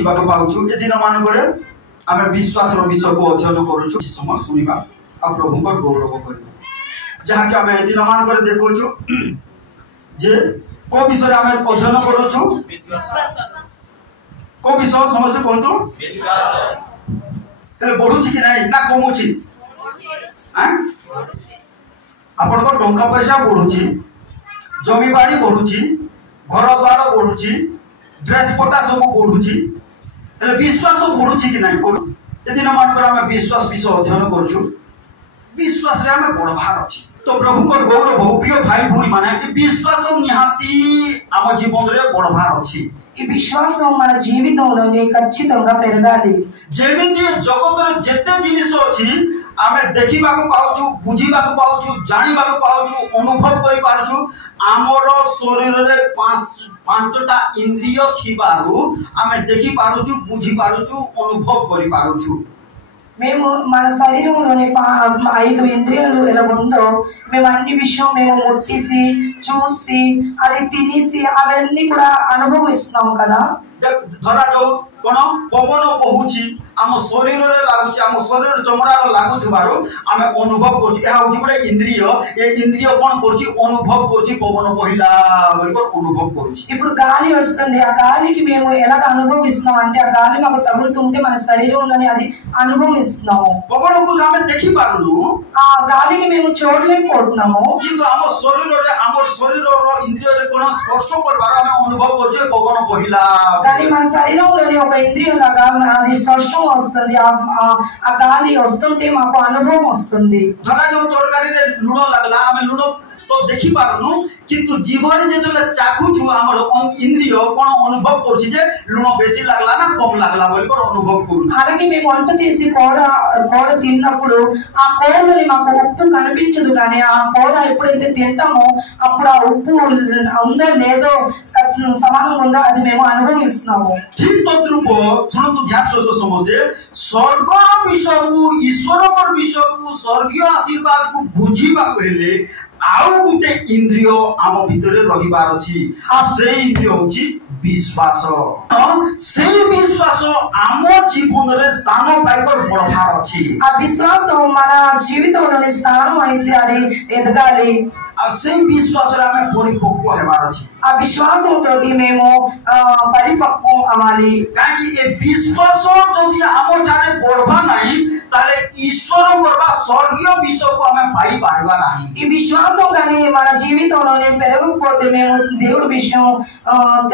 देखा पाऊँ ए दिन मानक आम विश्वास विषय को अध्ययन करुँ समय शुणा आ प्रभु को गौरव करवा जहाँकि आम ए दिन मानक देखु जे को विषय आम अध्ययन करुँ को विषय समस्त कहतु बढ़ुची कि नहीं ना कमुची आपण को टंका पैसा बढ़ुची जमी बाड़ी बढ़ुची घर द्वार बढ़ुची ड्रेस पटा सब बढ़ुची विश्वास बढ़ुची कि नहीं ए दिन मानक आम विश्वास विषय अध्ययन करुँ विश्वास रे आम बढ़वार अच्छी तो प्रभु को गौरव प्रिय भाई भूणी माने विश्वास निहाती आम जीवन रे बढ़वार अच्छी ఈ విశ్వాసం మన జీవితంలోనే ఖచ్చితంగా పెరగాలి जेमिति जगत रे जेते जिनिस अछि आमे देखिबा को पाउछु बुझिबा को पाउछु जानिबा को पाउछु अनुभव करि पारछु हमर शरीर रे पांचटा इंद्रिय थिबारु आमे देखि पारुछु बुझि पारुछु अनुभव करि पारुछु మేము మన శరీరంలోని 5 ఇంద్రియాలు ఎలా ఉందో మేము అన్ని విషయం మేము ముట్టిసి చూసి అది తినేసి అవన్నీ కూడా అనుభవిస్తున్నాము కదా धरा जो कोन पवन बहुची आम शरीर रे लागुची आम शरीर चमड़ा रे लागुथिबारो आमे अनुभव करछि एहा होछि बडे इंद्रिय ए इंद्रिय कोन करछि अनुभव करछि पवन बहिला बलको अनुभव करछि ఇప్పుడు గాలి వస్తుంది ఆ గాలికి మేము ఎలా అనుభవిస్తున్నాం అంటే ఆ గాలి మాకు తగులుతుంటే మన శరీరంలోని అది అనుభవిస్తున్నాము पवन को आमे देखि पारुनु ఆ గాలికి మేము చూడలేకపోతున్నాము किंतु आम शरीर रो इंद्रिय रे कोन स्पर्श करबार आमे अनुभव करछि पवन बहिला కానీ మన శరీరంలోని ఒక ఇంద్రియం లాగా అది స్పర్శం వస్తుంది ఆ గాలి వస్తుంటే మాకు అనుభవం వస్తుంది धरा जो तरकारी रे लुण लागला आमे लुण तो देखि पारुनु किंतु जीवन जेतले चाखुछु हमर इंद्रिय कोन अनुभव करछि जे लुण बेसी लागला ना कम लागला बोली को अनुभव करू అలాగే మేము వంట చేసి కూర తిన్నప్పుడు ఆ కూరలో మాకు ఉప్పు కనిపించదు కానీ ఆ కూర ఎప్పుడైతే తింటామో అప్పుడు ఆ ఉప్పు ఉందో లేదో సమానంగా ఉందో అది మేము అనుభవిస్తున్నాము ठीक तद्रूप सुनतु ध्यान सहित समझे स्वर्ग विषय को ईश्वर विषय को स्वर्गीय आशीर्वाद को बुझीबा हेले आउ गुटे इंद्रिय आम भितरे रहिबार अछि आ से इंद्रिय होछि विश्वास से विश्वास आम जीवन रे स्थान पाइकर बढ़वार अछि ఆ విశ్వాసం మన జీవితంలోని స్థానం అయితే అది ఎదగాలి आ से विश्वास रे हमें परिपक्व हेबार अछि ఆ విశ్వాసంతోటి మేము పరిపక్వం అవ్వాలి काहे ए विश्वास जदि आम ठारे बढ़वा नाही ताले ईश्वर करबा स्वर्गीय विषय को हमें पाई पारबा नाही ఈ విశ్వాసం గాని మన జీవితంలోనే పెరగకపోతే మేము దేవుడి విషయం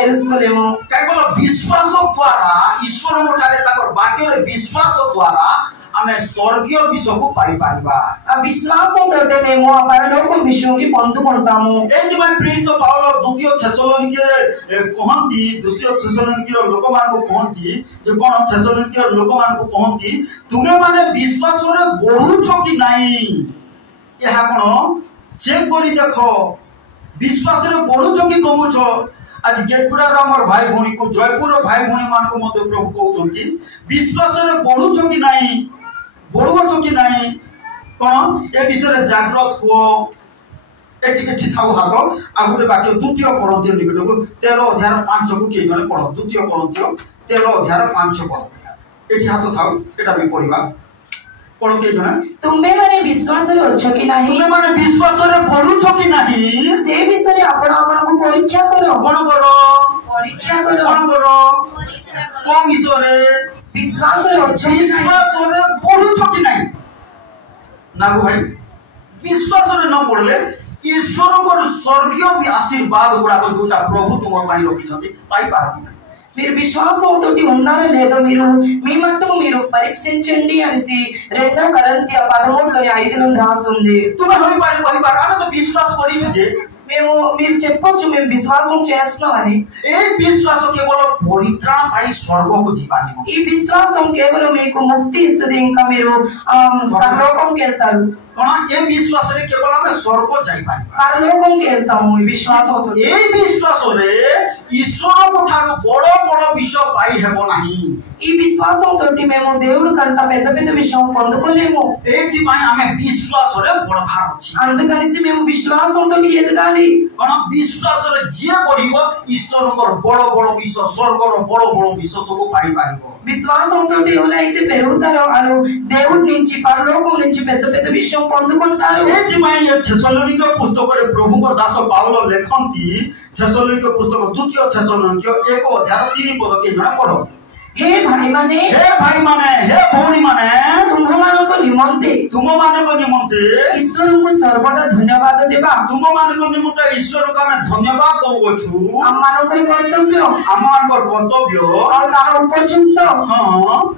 తెలుసుకోలేము केवल विश्वास द्वारा ईश्वर ठारे ताकर वाक्य रे विश्वास द्वारा हमें स्वर्गीय विषय को पाई पारबा ఆ విశ్వాసంతోటే మేము ఆ పరలోక విషయాన్ని పొందుకుంటాము एज में प्रेरित पाउल द्वितीय थेसलोनिके लोक मान को कहंती जे कोन थेसलोनिके लोक मान को कहंती तुमे माने विश्वास रे बढ़ुछ कि नाही एहा कोन चेक करी देखो विश्वास रे बढ़ुछ कि कमुछ आज गेटपुरा हमर भाई भौणी को जयपुर भाई भौणी मान को मते प्रभु कहउछंती विश्वास रे बढ़ुछ कि नाही बढ़ुछ कि नाही कोन ए विषय जागृत हो एटी थाउ हाथ आ गोटे बाक्य द्वितीय कोरिन्थिय निकट को 13 अध्याय 5 को के जने पढो द्वितीय कोरिन्थिय 13 अध्याय 5 पद एटी हाथ थाउ एटा भी पढिबा पढो के जने तुमे माने विश्वास रे अछ कि नाही तुमे माने विश्वास रे बढ़ुछ कि नाही से विषय आपण आपण को परीक्षा करो कोन करो परीक्षा करो कोन करो कोन विषय रे विश्वास रे अछ विश्वास रे बढ़ुछ कि नाही नागु भाई विश्वास रे न पड़ले ईश्वर को स्वर्गीय आशीर्वाद गुडा को जोटा प्रभु तुम पाई रखी छथि पाई पारबो మీరు విశ్వాసంతోటి ఉన్నారో లేదో మీరు మీ మట్టుకు మీరు పరీక్షించండి అనేసి 2 కొరింథీ 13లోని 5లో రాసుంది तुमे होई पार आमे तो विश्वास करी जे మేము మీరు చెప్పొచ్చు మేము విశ్వాసం చేస్తున్నామని ए विश्वास केवल परित्राण पाई स्वर्ग को जीवानी ఈ విశ్వాసం కేవలం మీకు ముక్తి ఇస్తది ఇంకా మీరు పరలోకంకి వెళ్తారు कौन ए विश्वास रे केवल हमें स्वर्ग जाई पारिबा పరలోకంకి వెళ్తాము ఈ విశ్వాసంతో ए विश्वास रे ईश्वर को ठार बड़ बड़ विषय पाई हेबो नाही ఈ విశ్వాసంతో మేము దేవుడు కంట పెద్ద పెద్ద విషయం పొందుకోలేము एथि पई हमें विश्वास रे बड़ भार अछि అందుకనిసి మేము విశ్వాసంతో ఎదగాలి कौन विश्वास रे जे बढ़िबो ईश्वर को बड़ बड़ विषय स्वर्ग रो बड़ बड़ विषय सब पाई पारिबो విశ్వాసంతో ఎవరైతే పెరుగుతారో వాళ్ళు దేవుడి నుంచి పరలోకం నుంచి పెద్ద పెద్ద విషయం పొందుకుంటారు एथि पई ए थेसलोनिके पुस्तक रे प्रभु को दास पाउल लेखन की थेसलोनिके पुस्तक द्वितीय थेसलोनिके 1:3 पद के जणा पढो हे भाई माने हे भौणी माने तुमମାନଙ୍କ ନିମନ୍ତେ ଈଶ୍ୱରଙ୍କୁ ସର୍ବଦା ଧନ୍ୟବାଦ ଦେବା तुमମାନଙ୍କ निमंते ईश्वर को हमें धन्यवाद दउछु ଆମମାନଙ୍କର କର୍ତ୍ତବ୍ୟ आमानकर कर्तव्य ଆଉ ତାହା ଉପଯୁକ୍ତ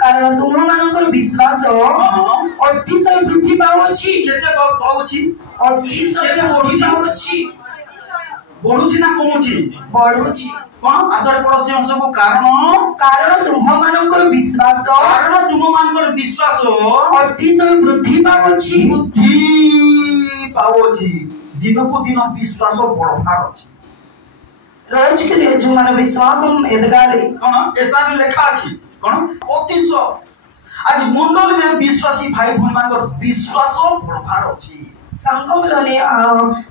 କାରଣ ତୁମମାନଙ୍କର ବିଶ୍ୱାସ ଅତିଶୟ ବୃଦ୍ଧି ପାଉଅଛି केते पाउछि ଅତିଶୟ ବୃଦ୍ଧି ପାଉଅଛି बढ़ुछि ना कमुछि ବଢୁଛି कोन आदर पड़ोसी अंश को କାରଣ ତୁମମାନଙ୍କର ବିଶ୍ୱାସ तुमମାନଙ୍କର विश्वास ଅତିଶୟ ବୃଦ୍ଧି ପାଉଅଛି बुद्धि पाउछि दिन को दिन विश्वास बढ़बार अछि రోజుకి రోజు మన విశ్వాసం ఎదగాలి कोन एस्तानी लेखा अछि कोन अतिशय आज मंडल रे विश्वासी भाई भौणी मानकर विश्वास बढ़बार अछि సంఘంలోని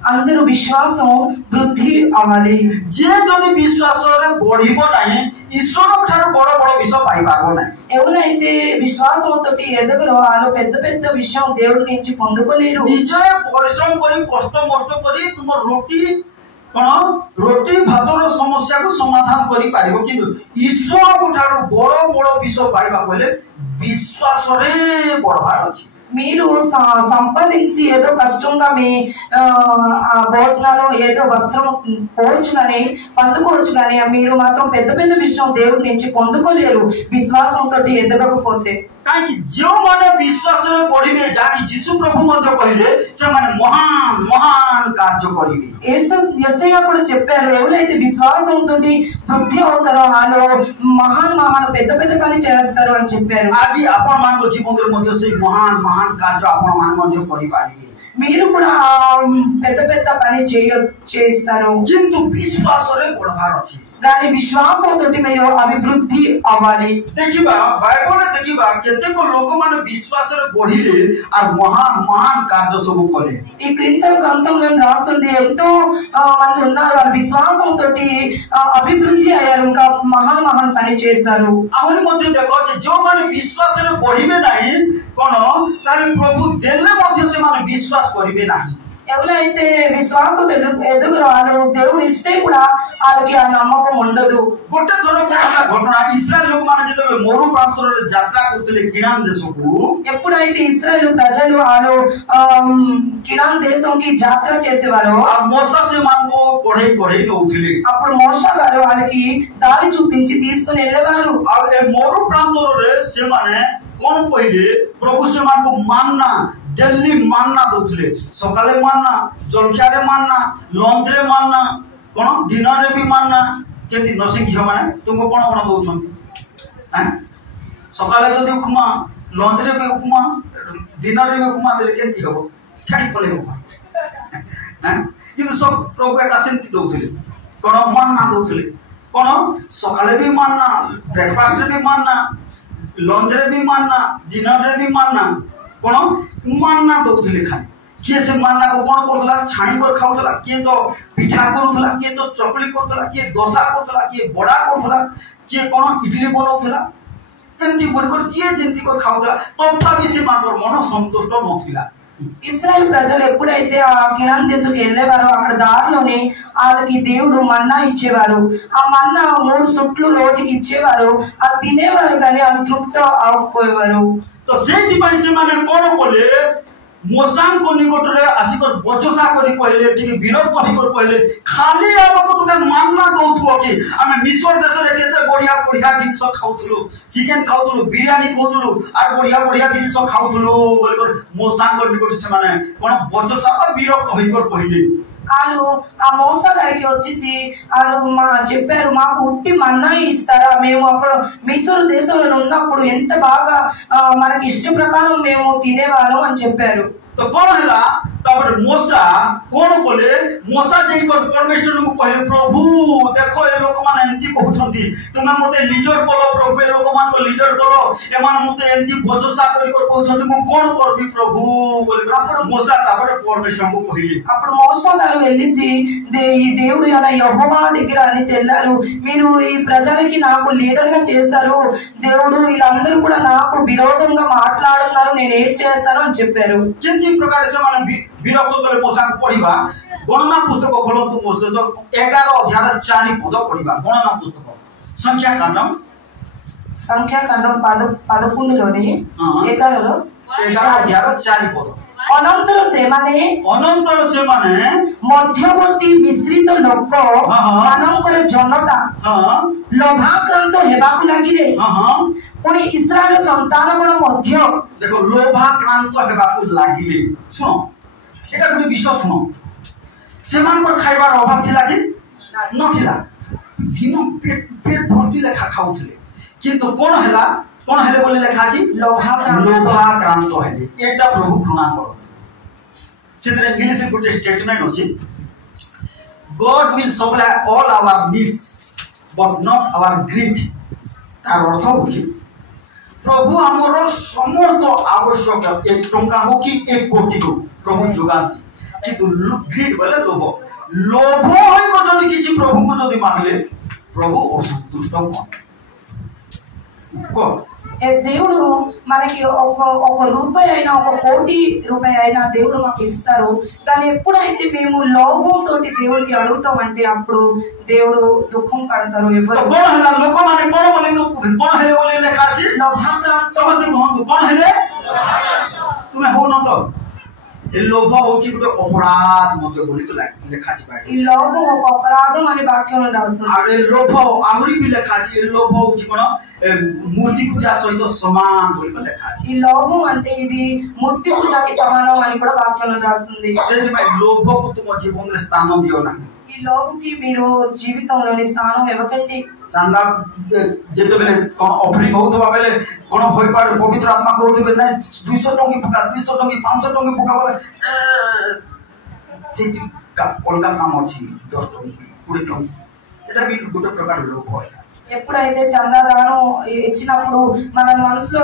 అందరూ విశ్వాసం వృద్ధి అవ్వాలి जे जदि विश्वास रे बढ़िबो नाही ईश्वर ठार बड़ बड़ विषय पाई पाबो नाही ఎవరైతే విశ్వాసంతో ఎదగరో వాళ్ళు పెద్ద పెద్ద విషయం దేవుడి నుంచి పొందుకోలేరు निजे परिश्रम करी कष्ट मष्ट करी तुम रोटी भातर समस्या को समाधान करी पारिबो किंतु ईश्वर ठार बड़ बड़ विषय पाइबा कहले विश्वास रे बढ़बार अछि మీరు సంపాదించి ఏదో కష్టంగా మీ భోజనాలు ఏదో వస్త్రం పోవచ్చు కానీ పొందుకోవచ్చు కానీ మీరు మాత్రం పెద్ద పెద్ద విషయం దేవుడి నుంచి పొందుకోలేరు విశ్వాసంతో ఎదగకపోతే काहे जो माने विश्वास रे बढ़िबे जाकी यीशु प्रभु मध्य कहिले से माने महान महान कार्य करिबे యేసయ్య కూడా చెప్పారు ఎవరైతే విశ్వాసంతో వృద్ధి అవుతారో వాళ్ళు మహాన్ మహాన్ పెద్ద పెద్ద పని చేస్తారు అని చెప్పారు आज आपण मान को जीवन रे मध्य से महान महान कार्य आपण मान मध्य करि पारिबे మీరు కూడా పెద్ద పెద్ద పని చేస్తారు किंतु विश्वास रे बढ़बार अछि కానీ విశ్వాసంతో మీరు అభివృద్ధి అవ్వాలి देखिबा बाइबल रे देखिबा केते को लोक माने विश्वास रे बढ़िले आ महान महान कार्य सब कले ఈ క్రింద గ్రంథంలో రాస్తుంది ఎంతో మంది ఉన్నారు వాళ్ళు విశ్వాసంతో అభివృద్ధి అయ్యారు ఇంకా మహాన్ మహాన్ పని చేశారు आहुरी मध्ये देखो जे जो माने विश्वास रे बढ़िबे नाही कोन ताले प्रभु देले मध्ये से माने विश्वास करिबे नाही ఎవరైతే విశ్వాసంతో ఎదుగురో వాళ్ళు దేవుడు ఇస్తే కూడా వాళ్ళకి ఆ నమ్మకం ఉండదు गोटे थोर घटना इस्राएल लोक माने जेते मोरु प्रांतर रे यात्रा करतले किनान देशकु ఎప్పుడైతే ఇశ్రాయేలు ప్రజలు వాళ్ళు కినాన్ దేశంకి యాత్ర చేసేవారో आ मूसा से मान को पढ़ाई पढ़ाई नउथिले అప్పుడు మోషే గారు వాళ్ళకి దారి చూపించి తీసుకుని వెళ్ళేవారు आ ए मोरु प्रांतर रे से माने कोन पहिले प्रभु से मान को मानना डेली मानना दउथिले सकाले मानना जलखिया रे मानना लंच रे मानना कोन डिनर रे भी मानना केति नसिंग झ माने तुमको कोन कोन दउछंती हैं सकाले जदी उपमा लंच रे भी उपमा डिनर रे भी उपमा देले केति हबो छाडी पले हो हैं किंतु सब प्रभु का शांति दउथिले कोन मानना दउथिले कोन सकाले भी मानना ब्रेकफास्ट रे भी मानना लंच रे भी मानना डिनर रे भी मानना कोन मानना दउथिले खाली किए से मानना को कोन करथला छाणी कर खाउथला किए तो पिठा करथला किए तो चकली करथला किए डोसा करथला किए बड़ा करथला किए कोन इडली बनाउथला एंती बनकर किए जेंती कर खाउथला तथापि से मानकर मन संतुष्ट नथिला ఇశ్రాయేల్ ప్రజలు ఎప్పుడైతే ఆ కినాన్ దేశంకి వెళ్ళేవారో అక్కడ దారిలోనే వాళ్ళకి దేవుడు మన్నా ఇచ్చేవారు ఆ మన్నా 3 సుట్లు రోజుకి ఇచ్చేవారు అది తినేవారు కానీ వాళ్ళు తృప్తి అవ్వకపోయేవారు तो सेति पाई से माने कोन कोले मोसां को निकट रे आसिकर बचसा करी कहले कि विरोध कहि कर कहले खाली हमको तुमे मानना दउथबो कि हमें मिस्र देश रे केते बढ़िया बढ़िया जिंस खाउथलु चिकन खाउथलु बिरयानी खाउथलु आर बढ़िया बढ़िया जिंस खाउथलु बोलकर मोसां को निकट से माने कोन बचसा पर विरोध कहि कर कहले వాళ్ళు ఆ మోసా గారికి వచ్చేసి వాళ్ళు చెప్పారు మాకు ఉట్టి మన్నా ఇస్తారా మేము అక్కడ మిస్ర్ దేశంలో ఉన్నప్పుడు ఎంత బాగా మనకి ఇష్ట ప్రకారం మేము తినేవాళ్ళం అని చెప్పారు तो कौन है तापर मोसा कौन बोले मोसा जाइकर परमेश्वर को कहले प्रभु देखो ए लोक मान एंती कहउछंती तुमे मते लीडर बोलो प्रभु ए लोक मान को लीडर बोलो ए मान मते एंती भजोसा कर कहउछंती मु कोन करबी प्रभु बोले मोसा तापर परमेश्वर को कहले అప్పుడు మోసా గారు వెళ్ళిసి ఈ దేవుడు అయిన యెహోవా దగ్గర అనేసి వెళ్ళారు మీరు ఈ ప్రజలకి నాకు లీడర్ గా చేశారు దేవుడు వీళ్ళందరూ కూడా నాకు విరోధంగా మాట్లాడుతున్నారు నేను ఏం చేస్తాను అని చెప్పారు किंतु प्रकार से माने विरक्त गले मोसा को पढिबा गणना पुस्तक खोलंतु मोसे तो 11 अध्याय 4 पद पढिबा गणना पुस्तक సంఖ్యాకాండం 11 లోని 11 లో 11 अध्याय 4 पद ଅନନ୍ତର ସେମାନେ ମଧ୍ୟବର୍ତ୍ତୀ ମିଶ୍ରିତ ଲୋକ ମାନଙ୍କର ଜନତା ଲୋଭାକ୍ରାନ୍ତ ହେବାକୁ ଲାଗିଲେ ପୁଣି ଇସ୍ରାଏଲ ସନ୍ତାନଗଣ ମଧ୍ୟ ଦେଖ ଲୋଭାକ୍ରାନ୍ତ ହେବାକୁ ଲାଗିଲେ ଶୁଣ ଏଟା ଗୋଟେ ବିଷୟ ଶୁଣ ସେମାନଙ୍କର ଖାଇବାର ଅଭାବ ଥିଲା କି ନଥିଲା ଦିନ ପେଟ ଭର୍ତ୍ତି ଲେଖା ଖାଉଥିଲେ କିନ୍ତୁ କଣ ହେଲେ ବୋଲି ଲେଖା ଅଛି ଲୋଭାକ୍ରାନ୍ତ ହେଲେ ଏଟା ପ୍ରଭୁ ଘୃଣା କରନ୍ତି ସେଥିରେ ଇଂଲିଶ ଗୋଟେ ଷ୍ଟେଟମେଣ୍ଟ ଅଛି God will supply all our needs but not our greed ତାର ଅର୍ଥ ହେଉଛି प्रभु हमरो समस्त आवश्यक 1 टंका हो कि 1 कोटी हो प्रभु जोगांती किंतु ग्रीड बोले लोभ होय को जदी किछि प्रभु को जदी मांगले प्रभु असंतुष्ट को ఏ దేవుడు మనకి ఒక రూపాయి అయినా 1 కోటి రూపాయి అయినా దేవుడు మాకు ఇస్తారు కానీ ఎప్పుడైతే మేము లోభంతో దేవుడికి అడుగుతామంటే అప్పుడు దేవుడు దుఃఖం పడతారు ఎవరు कोन हला लोक माने कोन बोले कोन हेले बोले लेखा अछि लोभाक्रांत समझ कहंतु कोन हेले तुमे हो न तो ए लोभ होछि गुटे अपराध मते बोली तो लेखा अछि भाई ఈ లోభం ఒక అపరాధం అనే వాక్యంలో రాస్తుంది अरे लोभ आहुरी भी लेखा अछि लोभ होछि कोन मूर्ति पूजा सहित समान बोली तो लेखा अछि ఈ లోభం అంటే ఇది మూర్తి పూజకి సమానం అని కూడా వాక్యంలో రాస్తుంది सेति भाई लोभ को तुम जीवन में स्थान दियो ना ఈ లోభకి మీరు జీవితంలోని స్థానం ఇవ్వకండి चांदा जेते बेले कोन ऑफरिंग होतबा बेले कोन होई पार पवित्र आत्मा कहउते ना 200 टंकी पका 200 टंकी 500 टंकी पका बोले सेति का अलगा काम अछि 10 टंकी 20 टंकी एटा भी गुटे प्रकार लोभ होय ఎప్పుడైతే చందాదానం ఇచ్చినప్పుడు మన మనసులో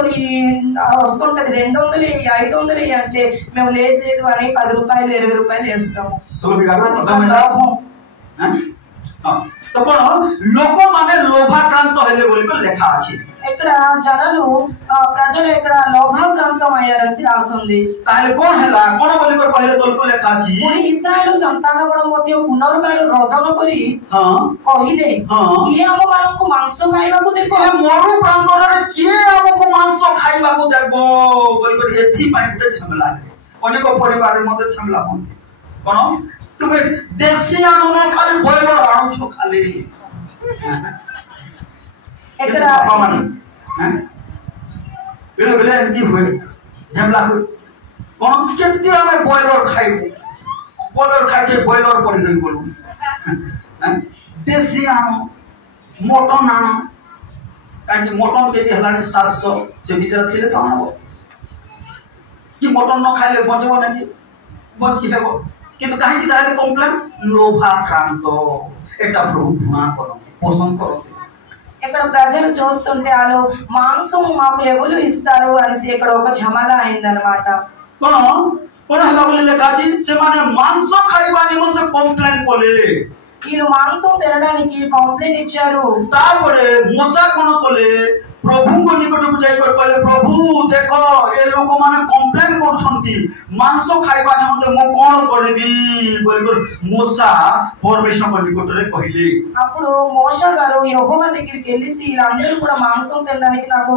వస్తుంటది 200 500 అంటే మేము లేదు అని 10 రూపాయలు 20 రూపాయలు వేస్తాము लोभ तो कोन लोक माने लोभाक्रांत हेले बोली को लेखा अछि ఇక్కడ జనాలు ప్రజలు ఇక్కడ లోభాక్రాంతం అయ్యారని రాస్తుంది ताले कोन हैला कोन बोली को पहले तोल को लेखा अछि पुणी इस्राएल संतानगण मध्य पुनर्बार रोदन करी कहिले किए हम मानकु मांस खाइबाकु देबो ए मोरु प्रांगण रे किए हमको मांस खाइबाकु देबो बोली को एथि पाइ गुटे झमला अनेक परिवार मध्ये झमला होंते कोन तुमे देशी आनो ना खाली बॉयलर आनो छो खाली एकरा पापा हैं बेले बेले एंती हुए झमला को कोन केते हमें बॉयलर खाइ के बॉयलर पर गई बोलू हैं देशी आनो मटन आनो काहे मटन के हलाने 700 से बिचरा थिले त आनो कि मटन न खाइले बचबो नै बची हेबो किंतु काहे कि ताले कंप्लेन लोभाक्रांत एटा प्रभु घृणा करते पसंद करते ఇక్కడ ప్రజలు చూస్తుంటే వాళ్ళు మాంసం మాకు ఎవరు ఇస్తారు అనేసి ఇక్కడ ఒక ఝమలా అయిందన్నమాట कोन हला बोले लेखा छी से माने मांस खाइबा निमंत कंप्लेन कोले వీళ్ళు మాంసం తినడానికి కంప్లైంట్ ఇచ్చారు तापरे मोसा कोन कोले प्रभु को निकट को जाई कर कहले प्रभु देखो ए लोक माने कंप्लेन करछंती मांस खाइबा निमंत मो कोन करबी बोली कर मोसा परमेश्वर को निकट रे कहले అప్పుడు మోషే గారు యెహోవా దగ్గరికి వెళ్ళి వీళ్ళందరూ కూడా మాంసం తినడానికి నాకు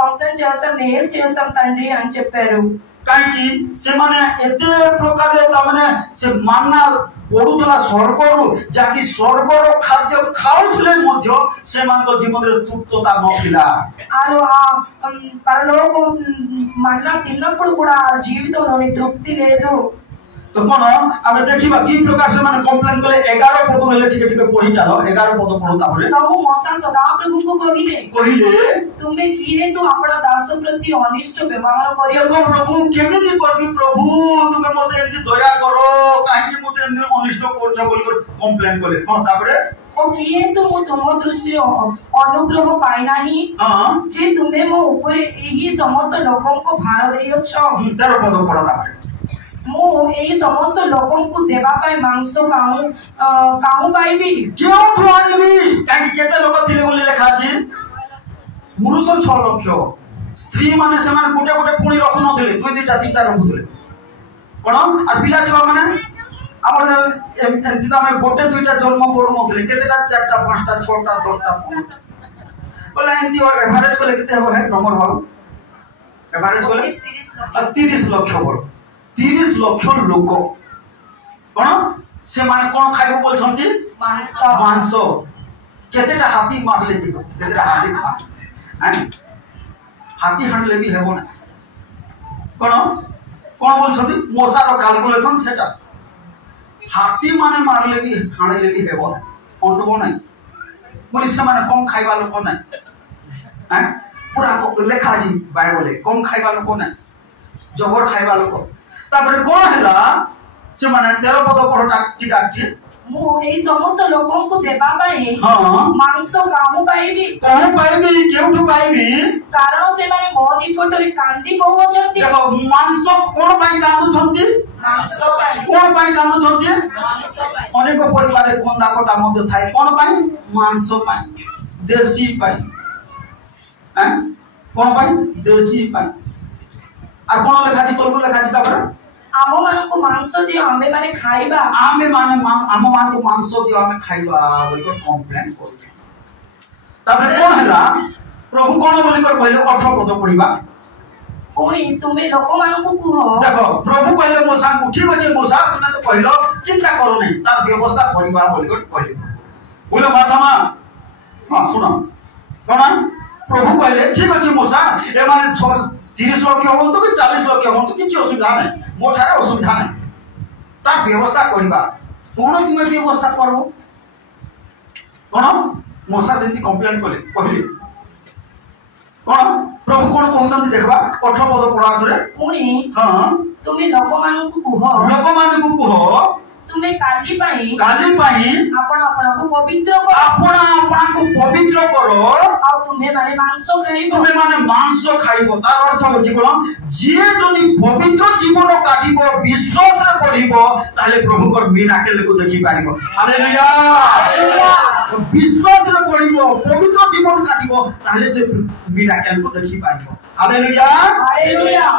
కంప్లైంట్ చేస్తారు నేను చేస్తాం తండ్రి అని చెప్పారు काहे से माने एते प्रकार रे त माने से मानना पडुतला स्वर्गरु जाकी स्वर्गर खाद्य खाउथले मध्य से मानको जीवन रे तृप्तता नथिला ఆలు పరలోకం మన్నా తిన్నప్పుడు కూడా జీవితంలోని తృప్తి లేదు तो कौन आम देखा कि प्रकार से माने कंप्लेन कले 11 पद हेले टिके पढ़ी चलो 11 पद पढ़ो तापरे तो मूसा सदा प्रभु को कहिले तुमे किए तो अपना दास प्रति अनिष्ट व्यवहार करियो। देखो प्रभु केमिति करबी प्रभु तुमे मते एंति दया करो काहे कि मते एंति अनिष्ट करछ बोल कर कंप्लेन कले। हां तापरे ओ किए तो मो तुम दृष्टि अनुग्रह पाई नाही जे तुमे मो ऊपर एही समस्त लोकन को भार देइयो छ। 13 पद पढ़ो तापरे मु एही समस्त लोकन को देबा पाई मांस काऊ पाइबी क्यों आनिबी काहे कि केते लोक थिले बोली लेखा अछि पुरुष 6 लाख स्त्री माने से माने गोटे गोटे पुणी रखु नथिले 2-2 3 रखुथिले कोन आ पिला छ माने हमर एंति त हम गोटे 2टा जन्म करू नथिले केतेटा 4टा 5टा 6टा 10टा बोला एंति एवरेज कोले केते हो है नंबर भाव एवरेज कोले 30 लाख बोल 30 लाख लोक कोन से माने कोन खाइबो बोलछंती मांस केतेटा हाथी मारले जी केतेटा हाथी हैं हाथी हाणले भी हेबो ना कोन कोन बोलछंती मोसा रो कैलकुलेशन सेटा हाथी माने मारले भी हाणले भी हेबो ना अंटबो नै पुलिस माने कम खाइबा लोक नै हैं पूरा लेखा जी बाइबल कम खाइबा लोक नै जबर खाइबा लोक तापर कोन हला से माने 13 पद पढ़ोटा ठीक आठी मु एई समस्त लोकन को देबा पाई मांस काहू पाइबी केउठु पाइबी कारण से माने मो निकटरे कांदी कहू अछंती। देखो मांस कोन पाई कांदु छंती मांस पाई कोन पाई कांदु छंती मांस पाई अनेक परिवार कोंदा कोटा मध्य थाए कोन पाई मांस पाई देशी पाई हैं कोन पाई देशी पाई आ कोन लेखा छी तोर को लेखा छी तापर आमो मान को मांस दियो हमें माने खाइबा आमे माने आमो मान को मांस दियो हमें खाइबा बोल को कंप्लेन करू तापर कोन हला प्रभु कोन बोली कर कहले 18 पद पढिबा कोनी तुमे लोक मान को कुह देखो प्रभु कहले मोसा को ठीक अछि मोसा तुमे तो कहलो चिंता करो नहीं तार व्यवस्था करिबा बोली कर कहले बोले माथामा हां सुनो कोन प्रभु कहले ठीक अछि मोसा ए माने 30 लाख हो तो 40 लाख हो तो किछि असुविधा नै मोठारे असुविधा नै तार व्यवस्था करिबा कोन तुमे व्यवस्था करबो कोन मोसा सेंती कंप्लेंट कहले कोन प्रभु कोन कहउछन देखबा 18 पद पढ़ा थरे पुनी हां तुमे लोक मान को कुह तुमे काली पाई आपण आपण को पवित्र करो आ तुमे माने मांस खाइबो तार अर्थ होची कोन जे जनी पवित्र जीवन काटिबो विश्वास रे पढिबो ताले प्रभु कर मिराकल को देखि पारिबो। हालेलुया विश्वास रे पढिबो पवित्र जीवन काटिबो ताले से मिराकल को देखि पारिबो। हालेलुया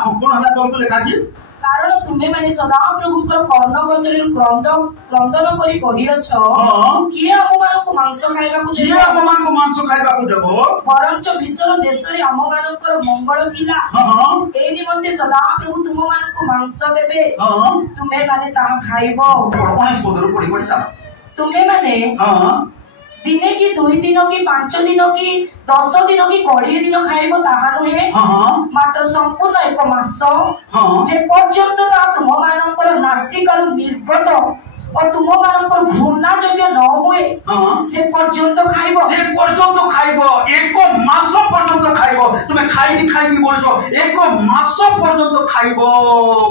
कोन हला तोर को लेखा छी कारण तुमे माने सदा प्रभु को कर्ण गोचर क्रंदन करी कहियछ कि हम मान को मांस खाइबा को देबो परंच विश्वर देश रे हम मान को मंगल थिला ए निमंते सदा प्रभु तुम मान को मांस देबे तुमे माने ता खाइबो 19 पद रो पढि चला तुमे माने दिने की 2 दिन की 5 दिन की 10 दिन की 20 दिन खाइबो ताहा नुहे मात्र संपूर्ण एक मास जे पर्यंत ता तुम मानकर नासिकर निर्गत और तुम मानकर घृणा योग्य न होए से पर्यंत खाइबो एक मास पर्यंत खाइबो तुमे खाइबी बोलछो एक मास पर्यंत खाइबो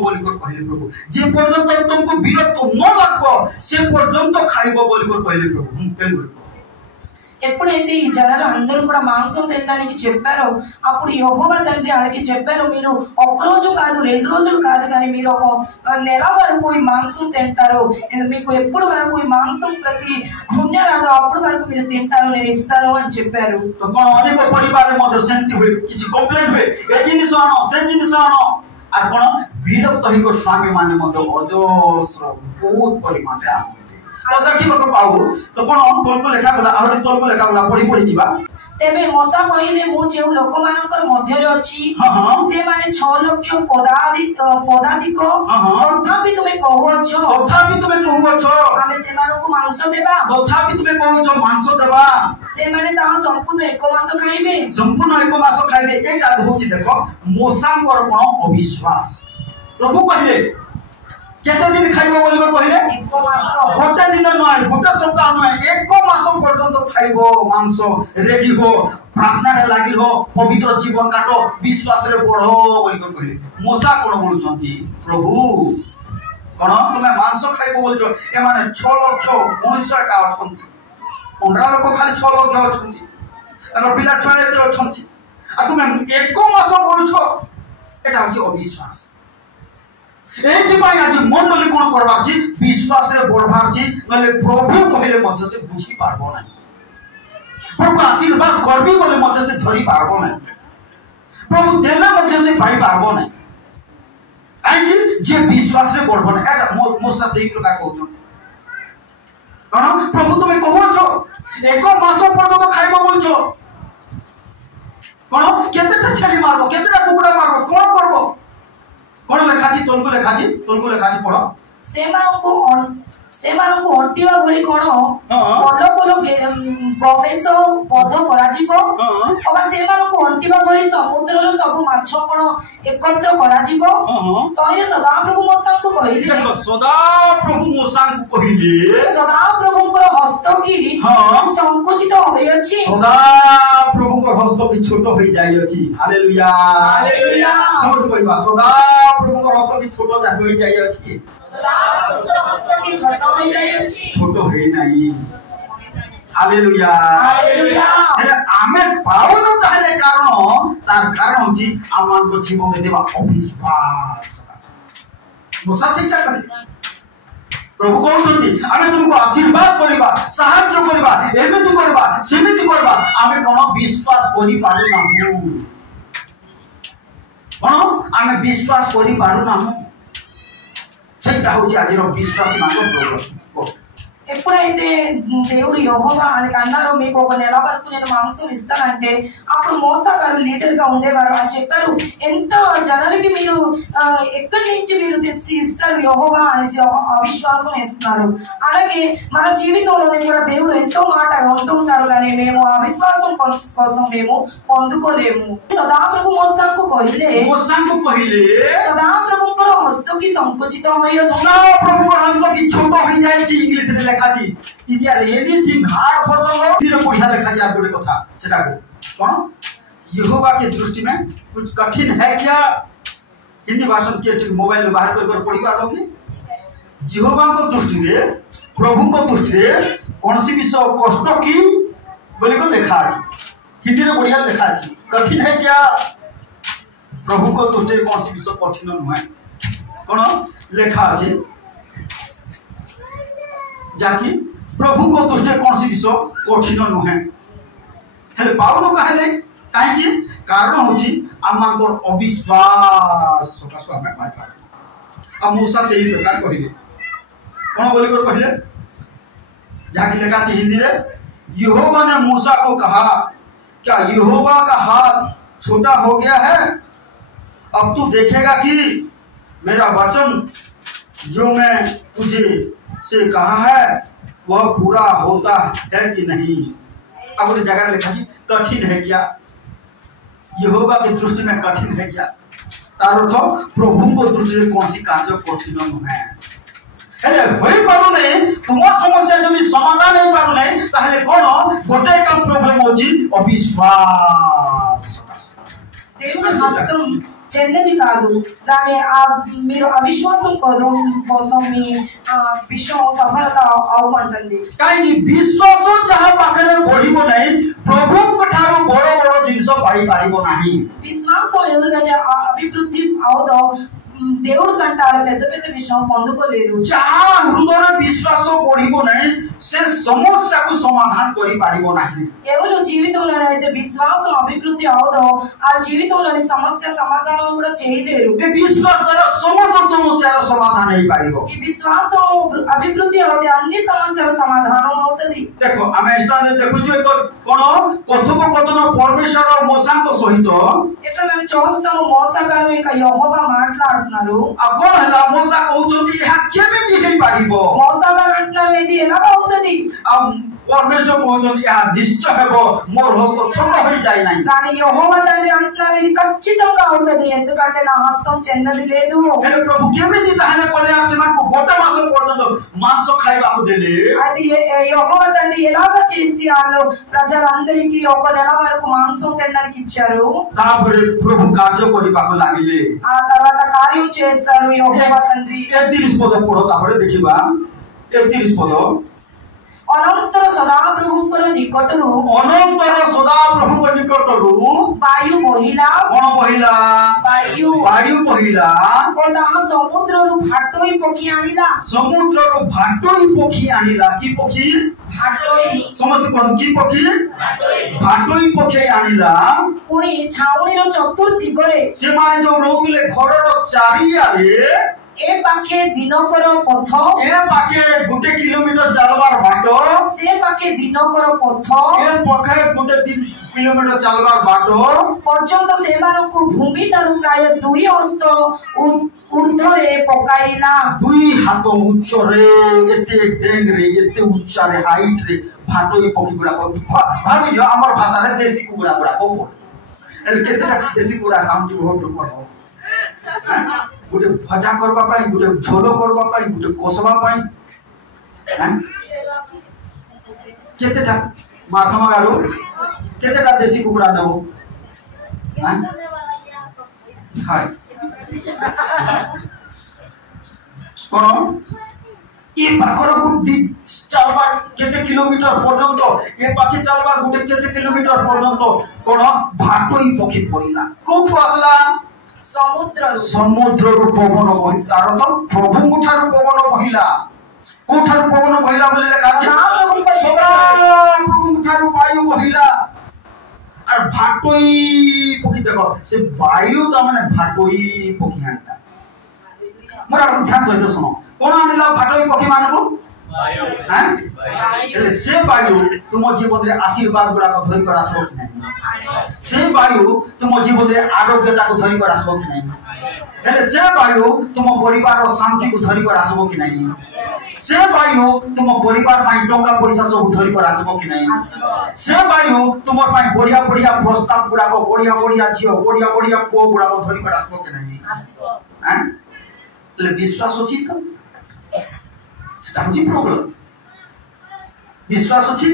बोली कर कहले प्रभु जे पर्यंत तुमको विरक्त न लागबो से पर्यंत खाइबो बोली कर कहले प्रभु ఎప్పుడైతే ఈ జనాలు అందరూ కూడా మాంసం తినడానికి చెప్పారో అప్పుడు యెహోవా తండ్రి వాళ్ళకి చెప్పారు మీరు ఒక రోజు కాదు 2 రోజులు కాదు కానీ మీరు ఒక నెల వరకు ఈ మాంసం తింటారు మీకు ఎప్పుడు వరకు ఈ మాంసం ప్రతి గుణ్య రాదో అప్పుడు వరకు మీరు తింటారు నేను ఇస్తాను అని చెప్పారు। तो कोन अनेक परिवार मध्ये शांति हुए किछि कंप्लेंट हुए ए जिनिस आनो से जिनिस आनो आ कोन विरक्त होइको स्वामी माने मध्ये अजस्र बहुत परिमाणे आ तो देखिबो को पाऊ तो कोन तोल को लेखा गला आहुरी तोल को लेखा गला पढी जीवा तेबे मोसा कहिले मु जे लोक मानकर मध्य रे अछि से माने 6 लाख पदाधिक तथापि तुमे कहू छ आमे से मानु को मांस देबा तथापि तुमे कहू छ मांस देबा से माने ता संपूर्ण एक मास खाइबे एटा होछि देखो मोसा कर कोन अविश्वास प्रभु कहिले केते दिन खाइबो बोली कहले एक मास गोटे दिन नय गोटे सप्ताह नय एक मास पर्यंत खाइबो मांस रेडी हो प्रार्थना रे लागि हो पवित्र जीवन काटो विश्वास रे बढ़ो बोली कहले मोसा कोन बोलुछंती प्रभु कोन तुमे मांस खाइबो बोलछो ए माने 6 लाख मनुष्य का अछंती 15 लोक खाली 6 लाख अछंती तार पिला छय एते अछंती आ तुमे एक मास बोलछो एटा होची अविश्वास एथिपाई आज मंडली कोन करबार छी विश्वास रे बढ़बार छी नले प्रभु कहले मध्य से बुझी पारबो नै प्रभु आशीर्वाद करबी बोले मध्य से धरी पारबो नै प्रभु देला मध्य से पाई पारबो नै आई जे विश्वास रे बढ़बो नै एटा मोसा सही प्रकार कहउछो कोन प्रभु तुमे कहू छो एक मास पर्यंत खाइबो बोलछो कोन केतेटा छेली मारबो केतेटा कुकुड़ा मारबो कोन करबो कोन लेखाची तोनको लेखाची पढ सेमानकु अंटिवा भली कोन पलो पलो गवेश पद करा जीवो अबा सेमानकु अंटिवा भली समुद्रर सब माछ कोन एकत्र करा जीवो तइरे सदा प्रभु मोसा को कहिले देखो सदा प्रभु मोसा को कहिले सदा प्रभु को हस्त की संकुचित होई अछि सदा प्रभु को हस्त की छोट होई जाई अछि हालेलुया हालेलुया समझ कहिबा सदा प्रभु को हस्त की छोट होई जाई अछि सदा प्रभु को हस्त की छोट होई जाई अछि छोट होई नाही हालेलुया हालेलुया हेले आमे पाउनु ताले कारण तार कारण होची आमान को जीवन में देवा अविश्वास मोसा सेटा कहले प्रभु कहउछंती आमे तुमको आशीर्वाद करबा सहायता करबा एमिति करबा सेमिति करबा आमे कोन विश्वास करि पारु नाहु कोन आमे विश्वास करि पारु नाहु सेटा होची आजिरो विश्वास नाको प्रॉब्लम ఎప్పుడైతే దేవుడు యెహోవా అని అన్నారో మీకు ఒక నెల వరకు నేను మాంసం ఇస్తానంటే అప్పుడు మోసా గారు లీడర్ గా ఉండేవారు అని చెప్పారు ఎంత జనానికి మీరు ఎక్కడి నుంచి మీరు తెచ్చి ఇస్తారు యెహోవా అనేసి అవిశ్వాసం ఇస్తున్నారు అలాగే మన జీవితంలోనే కూడా దేవుడు ఎంతో మాట ఉంటుంటారు కానీ మేము అవిశ్వాసం కోసం మేము పొందుకోలేము సదాప్రభు మోసాకు కहिले సదాప్రభుଙ୍କର ହସ୍ତ କି ସଂକୁଚିତ ହୋଇଅଛି ସଦାପ୍ରଭୁଙ୍କ ହସ୍ତ କି ଛୋଟ ହୋଇଯାଇଛି ଇଂଲିଶ ରେ ଲେଖା जी इतिहास anything hard for the Lord फिर बढ़िया लिखा जा गोटे कथा सेटा कोन यहोवा के दृष्टि में कुछ कठिन है क्या हिंदी भाषा के मोबाइल में बाहर कर पढ़ी पारो कि यहोवा को दृष्टि में प्रभु को दृष्टि में कौन सी विषय कष्ट की बोले को लिखा अछि हिंदी में बढ़िया लिखा अछि कठिन है क्या प्रभु को दृष्टि में कौन सी विषय कठिन न है कोन लिखा अछि जाकि प्रभु को दृष्टि कौन सी विषय कठिन नुहे हेले पाउलो कहले काहे कि कारण होची आमांकर अविश्वास सकासो हमें पाइ पार आ मूसा से ही प्रकार कहिले कोन बोली कर कहले जाकि लिखा छै हिंदी रे यहोवा ने मूसा को कहा क्या यहोवा का हाथ छोटा हो गया है अब तू देखेगा कि मेरा वचन जो मैं तुझे से कहा है वह पूरा होता है कि नहीं अब उस जगह लिखा जी कठिन है क्या यहोवा की दृष्टि में कठिन है क्या तार अर्थ प्रभु को दृष्टि में कौन सी कार्य कठिन नुहे हेले होई पारो नै तुमर समस्या जदि समाधान नहीं पारो नै ताहले कोन गोटे का प्रॉब्लम होची अविश्वास దేవుని హస్తం చెన్నది కాదు కానీ మీరు అవిశ్వాసం కోసం మీ విషయం సఫలత అవుకుంటుంది కానీ విశ్వాస జహా పాఖరే బଢిబో नाही ప్రభుଙ୍କ ଠାରୁ ବଡ଼ ବଡ଼ ଜିନିଷ ପାଇ ପାରିବ ନାହିଁ విశ్వాసం ఎవరిదంటే అభివృద్ధి అవుదో దేవుడు కంటారు పెద్ద పెద్ద విషయం పొందుకోలేరు जहाँ हृदय विश्वास बढ़िबो नहीं से समस्या को समाधान करि पारिबो नहीं ఎవరు జీవితంలో అయితే విశ్వాసం అభివృద్ధి అవుదో ఆ జీవితంలోని సమస్య సమాధానం కూడా చేయలేరు ఏ విశ్వాస ద్వారా సమస్త సమస్యల సమాధానం హై పారిబో ఈ విశ్వాసం అభివృద్ధి అవుతే అన్ని సమస్యల సమాధానం అవుతది देखो आमे स्टार देखुछु एक कोन कथोपकथन परमेश्वर और मोसा को सहित ఇక్కడ మేము చూస్తాము మోసా గారు ఇంకా యెహోవా మాట్లాడుతున్నారు आ कोन हला मोसा कहउछंती यहा केमिति हई पारिबो మోసా గారు అంటున్నారు ఇది ఎలా అవుతది परमेश्वर कहते यह निश्चय हेबो मोर हस्त छोट हो जाय नाही కానీ యెహోవా తండ్రి అంటున్నారు ఇది ఖచ్చితంగా అవుతది ఎందుకంటే నా హస్తం చెన్నది లేదు हे प्रभु केमिति ताहले कोले आसमान को गोटे मास पर्यंत मांस खाइबा को देले అది యెహోవా తండ్రి ఎలాగ చేసి వాళ్ళు ప్రజలందరికీ ఒక నెల వరకు మాంసం తినడానికి ఇచ్చారు तापरे प्रभु कार्य करिबा को लागिले ఆ తర్వాత కార్యం చేశారు యెహోవా తండ్రి 31 पद पढो तापरे देखिबा 31 पद अनंतर सदाप्रभुଙ୍କର निकटରୁ अनंतर सदाप्रभुଙ୍କ निकटରୁ ବାୟୁ ବହିଲା कोन बहिला वायु बहिला ଓ ତାହା ସମୁଦ୍ରରୁ ଭାଟୋଇ ପକ୍ଷୀ ଆଣିଲା समुद्रରୁ भाटोई पक्षी आनिला की पक्षी ଭାଟୋଇ समस्त कोन की पक्षी भाटोई पक्षी आनिला ପୁଣି ଛାଉଣିର ଚତୁର୍ଦିଗରେ से माने जो रहउले घरर चारियारे ए पाखे दिनकर पथ ए पाखे गुटे किलोमीटर चलबार बाटो से पाखे दिनकर पथ ए पाखे गुटे 3 किलोमीटर चलबार बाटो पर्यंत सेमानकु भूमि तारु प्राय 2 हस्त ऊर्ध्वरे पकाइला 2 हाथ उच्च रे एते डेंग रे एते उच्च रे हाइट रे भाटोई पखी गुडा को भाबियो हमर भाषा रे देसी कुकुडा गुडा को ए केते देसी कुकुडा साउंड बहुत पडो गुटे भजा करबा पाई गुटे झोलो करबा पाई गुटे कोसबा पाई हैं केतेटा माथमा गाडो केतेटा देसी कुकुडा देबो हैं हाय कोन ए पाखर गुडी चालबार केते किलोमीटर पर्यंत ए पाखी चालबार गुटे केते किलोमीटर पर्यंत कोन भाटोई पखी पडिला कोठो आसला समुद्र पवन बहितार तो प्रभु ठार पवन बहिला कोठार पवन बहिला बोले लेखा अछि सदा प्रभु ठार वायु बहिला और भाटोई पखी देखो से वायु त माने भाटोई पखी आनिता मोरा ध्यान सहित सुनो कोन आनिला भाटोई पखी मानको वायु हैं एले से वायु तुम जीवन रे आशीर्वाद गुडा को धरि कर आसबो कि नहीं से वायु तुम जीवन रे आरोग्यता को धरि कर आसबो कि नहीं एले से वायु तुम परिवार रो शांति को धरि कर आसबो कि नहीं से वायु तुम परिवार माई टंका पैसा सब धरि कर आसबो कि नहीं से वायु तुम माई बढ़िया बढ़िया प्रस्ताव गुडा को बढ़िया बढ़िया जियो बढ़िया बढ़िया पो गुडा को धरि कर आसबो कि नहीं हैं एले विश्वास अछि त सेटा होची प्रॉब्लम विश्वास अछि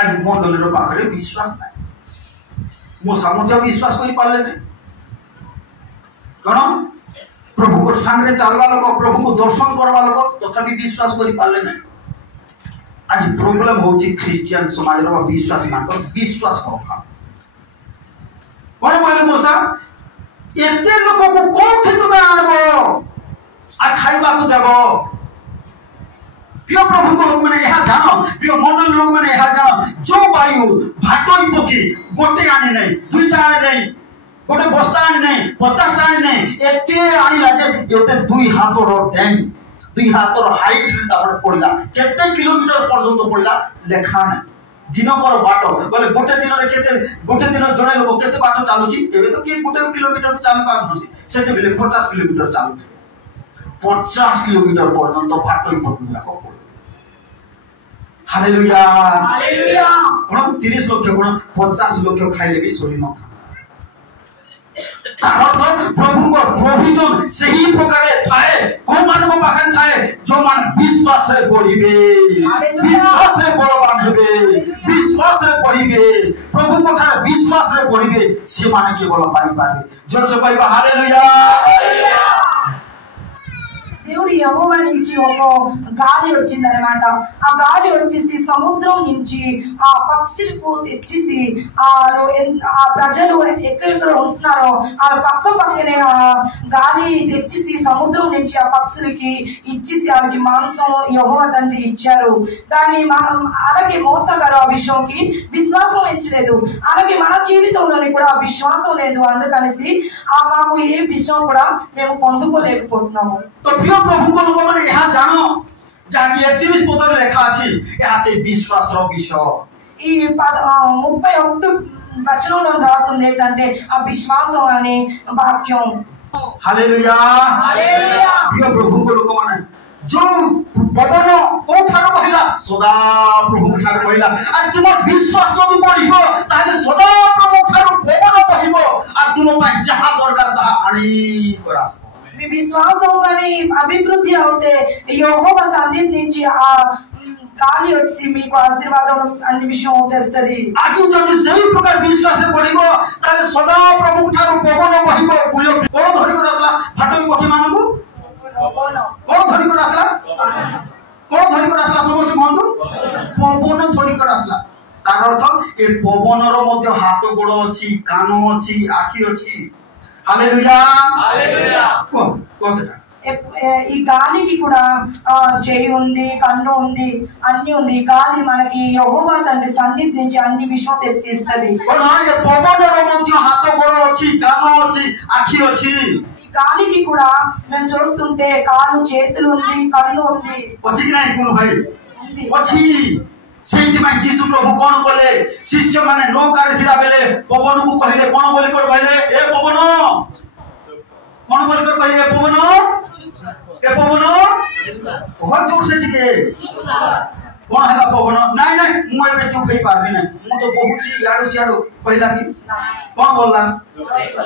आज मंडल रो पाखरे विश्वास नै मो सामर्थ्य विश्वास करि पाले नै कोन प्रभु को संगे चलबा लोक प्रभु को दर्शन करबा लोक तथापि विश्वास करि पाले नै आज प्रॉब्लम होची क्रिश्चियन समाज रो विश्वास मान विश्वास करो कोन बोले मोसा एते लोक को कोठी तुमे आनबो आ खाइबा को देबो प्रिय प्रभु को लोक माने यहा जानो प्रिय मंडल लोक माने यहा जानो जो वायु भाटोई पखी गोटे आनी नहीं दुईटा आनी नहीं गोटे बस्ता आनी नहीं 50 टा आनी नहीं एते आनी लागे एते 2 हाथ रो डैम 2 हाथ रो हाइट रे तापर पड़ला केते किलोमीटर पर्यंत पड़ला लेखा नहीं दिन कर बाटो बोले गोटे दिन रे गोटे दिन जणे लोक केते बाटो चालुची एबे तो के गोटे किलोमीटर चालू पार नथि सेते बेले 50 किलोमीटर चालुची 50 किलोमीटर पर्यंत भाटोई पखी को हालेलुया हालेलुया कोन 30 लक्ष कोन 50 लक्ष खाइले भी सरी न था अर्थ प्रभु को प्रोविजन सही प्रकार थाए को मानव पाखन थाए जो मान विश्वास रे बढ़िबे विश्वास रे बलवान हेबे विश्वास रे बढ़िबे प्रभु को थार विश्वास रे बढ़िबे से माने केवल पाई पाबे जोर से कहबा हालेलुया हालेलुया దేవుడు యెహోవా నుంచి ఒక గాలి వచ్చిందన్నమాట ఆ గాలి వచ్చేసి సముద్రం నుంచి ఆ పక్షులకు తెచ్చేసి ఆ ప్రజలు ఎక్కడెక్కడ ఉంటున్నారో ఆ పక్క పక్కనే ఆ గాలి తెచ్చేసి సముద్రం నుంచి ఆ పక్షులకి ఇచ్చేసి వాళ్ళకి మాంసం యెహోవా తండ్రి ఇచ్చారు దాన్ని అలాగే మోసగారు ఆ విషయంకి విశ్వాసం ఇచ్చలేదు అలాగే మన జీవితంలోని కూడా ఆ విశ్వాసం లేదు అందుకనేసి మాకు ఏ విషయం కూడా మేము పొందుకోలేకపోతున్నాము तो प्रिय प्रभु को लोग माने यहां जानो जाकी 31 पद रे लिखा अछि यहां से विश्वास रो विषय ఈ 31 వచనంలో రాస్తుంది ఏంటంటే ఆ విశ్వాసం అనే వాక్యం हालेलुया हालेलुया प्रिय प्रभु को लोग माने जो पवन কোঠার বহিলা সদা প্রভু ঠার বহিলা আর তোমার বিশ্বাস যদি বড়িব তাহলে সদা প্রভু ঠার পবন বহিব আর তোমার পাই যাহা দরকার তাহা আনি করে আসব మీ విశ్వాసం కానీ అభివృద్ధి అవుతే యెహోవా సన్నిధి నుంచి ఆ గాలి వచ్చి మీకు ఆశీర్వాదం అన్ని విషయం తెస్తది. আগে যদি সেই প্রকার বিশ্বাসে বড়িব তাহলে সদা প্রভু ঠার পবন বহিব বুঝো কোন ধরি করে আসলা ফাটই পক্ষী মানুষ কোন ধরি করে আসলা কোন ধরি করে আসলা সমস্ত বন্ধু পবন ধরি করে আসলা তার অর্থ এই পবনর মধ্যে হাত গোড় অছি কান অছি আখি অছি হালেলুয়া হালেলুয়া কোন সেটা ఈ గాలికి కూడా చెయ్యి ఉంది కన్ను ఉంది అన్ని ఉంది. ఈ గాలి మనకి యెహోవా తండ్రి సన్నిధి నుంచి అన్ని విషయం తెలిసి ఇస్తుంది. ఈ గాలికి కూడా మేము చూస్తుంటే కాళ్ళు చేతులు ఉంది కళ్ళు ఉంది. ସେଇଥିପାଇଁ ଯୀଶୁ ପ୍ରଭୁ କଣ କଲେ ଶିଷ୍ୟମାନେ ନୌକାରେ ଥିଲା ବେଳେ ପବନକୁ କହିଲେ କଣ ବୋଲି କହିଲେ ଏ ପବନ କଣ ବୋଲି କହିଲେ ଏ ପବନ ବହୁତ ଜୋର ସେ ଟିକେ କଣ ହେଲା ପବନ ନାଇଁ ନାଇଁ ମୁଁ ଏବେ ଚୁପ୍ ହେଇ ପାରିବି ନାହିଁ ମୁଁ ତ କହୁଛି ଇଆଡୁ ସିଆଡୁ କହିଲା କି କଣ ବୋଲଲା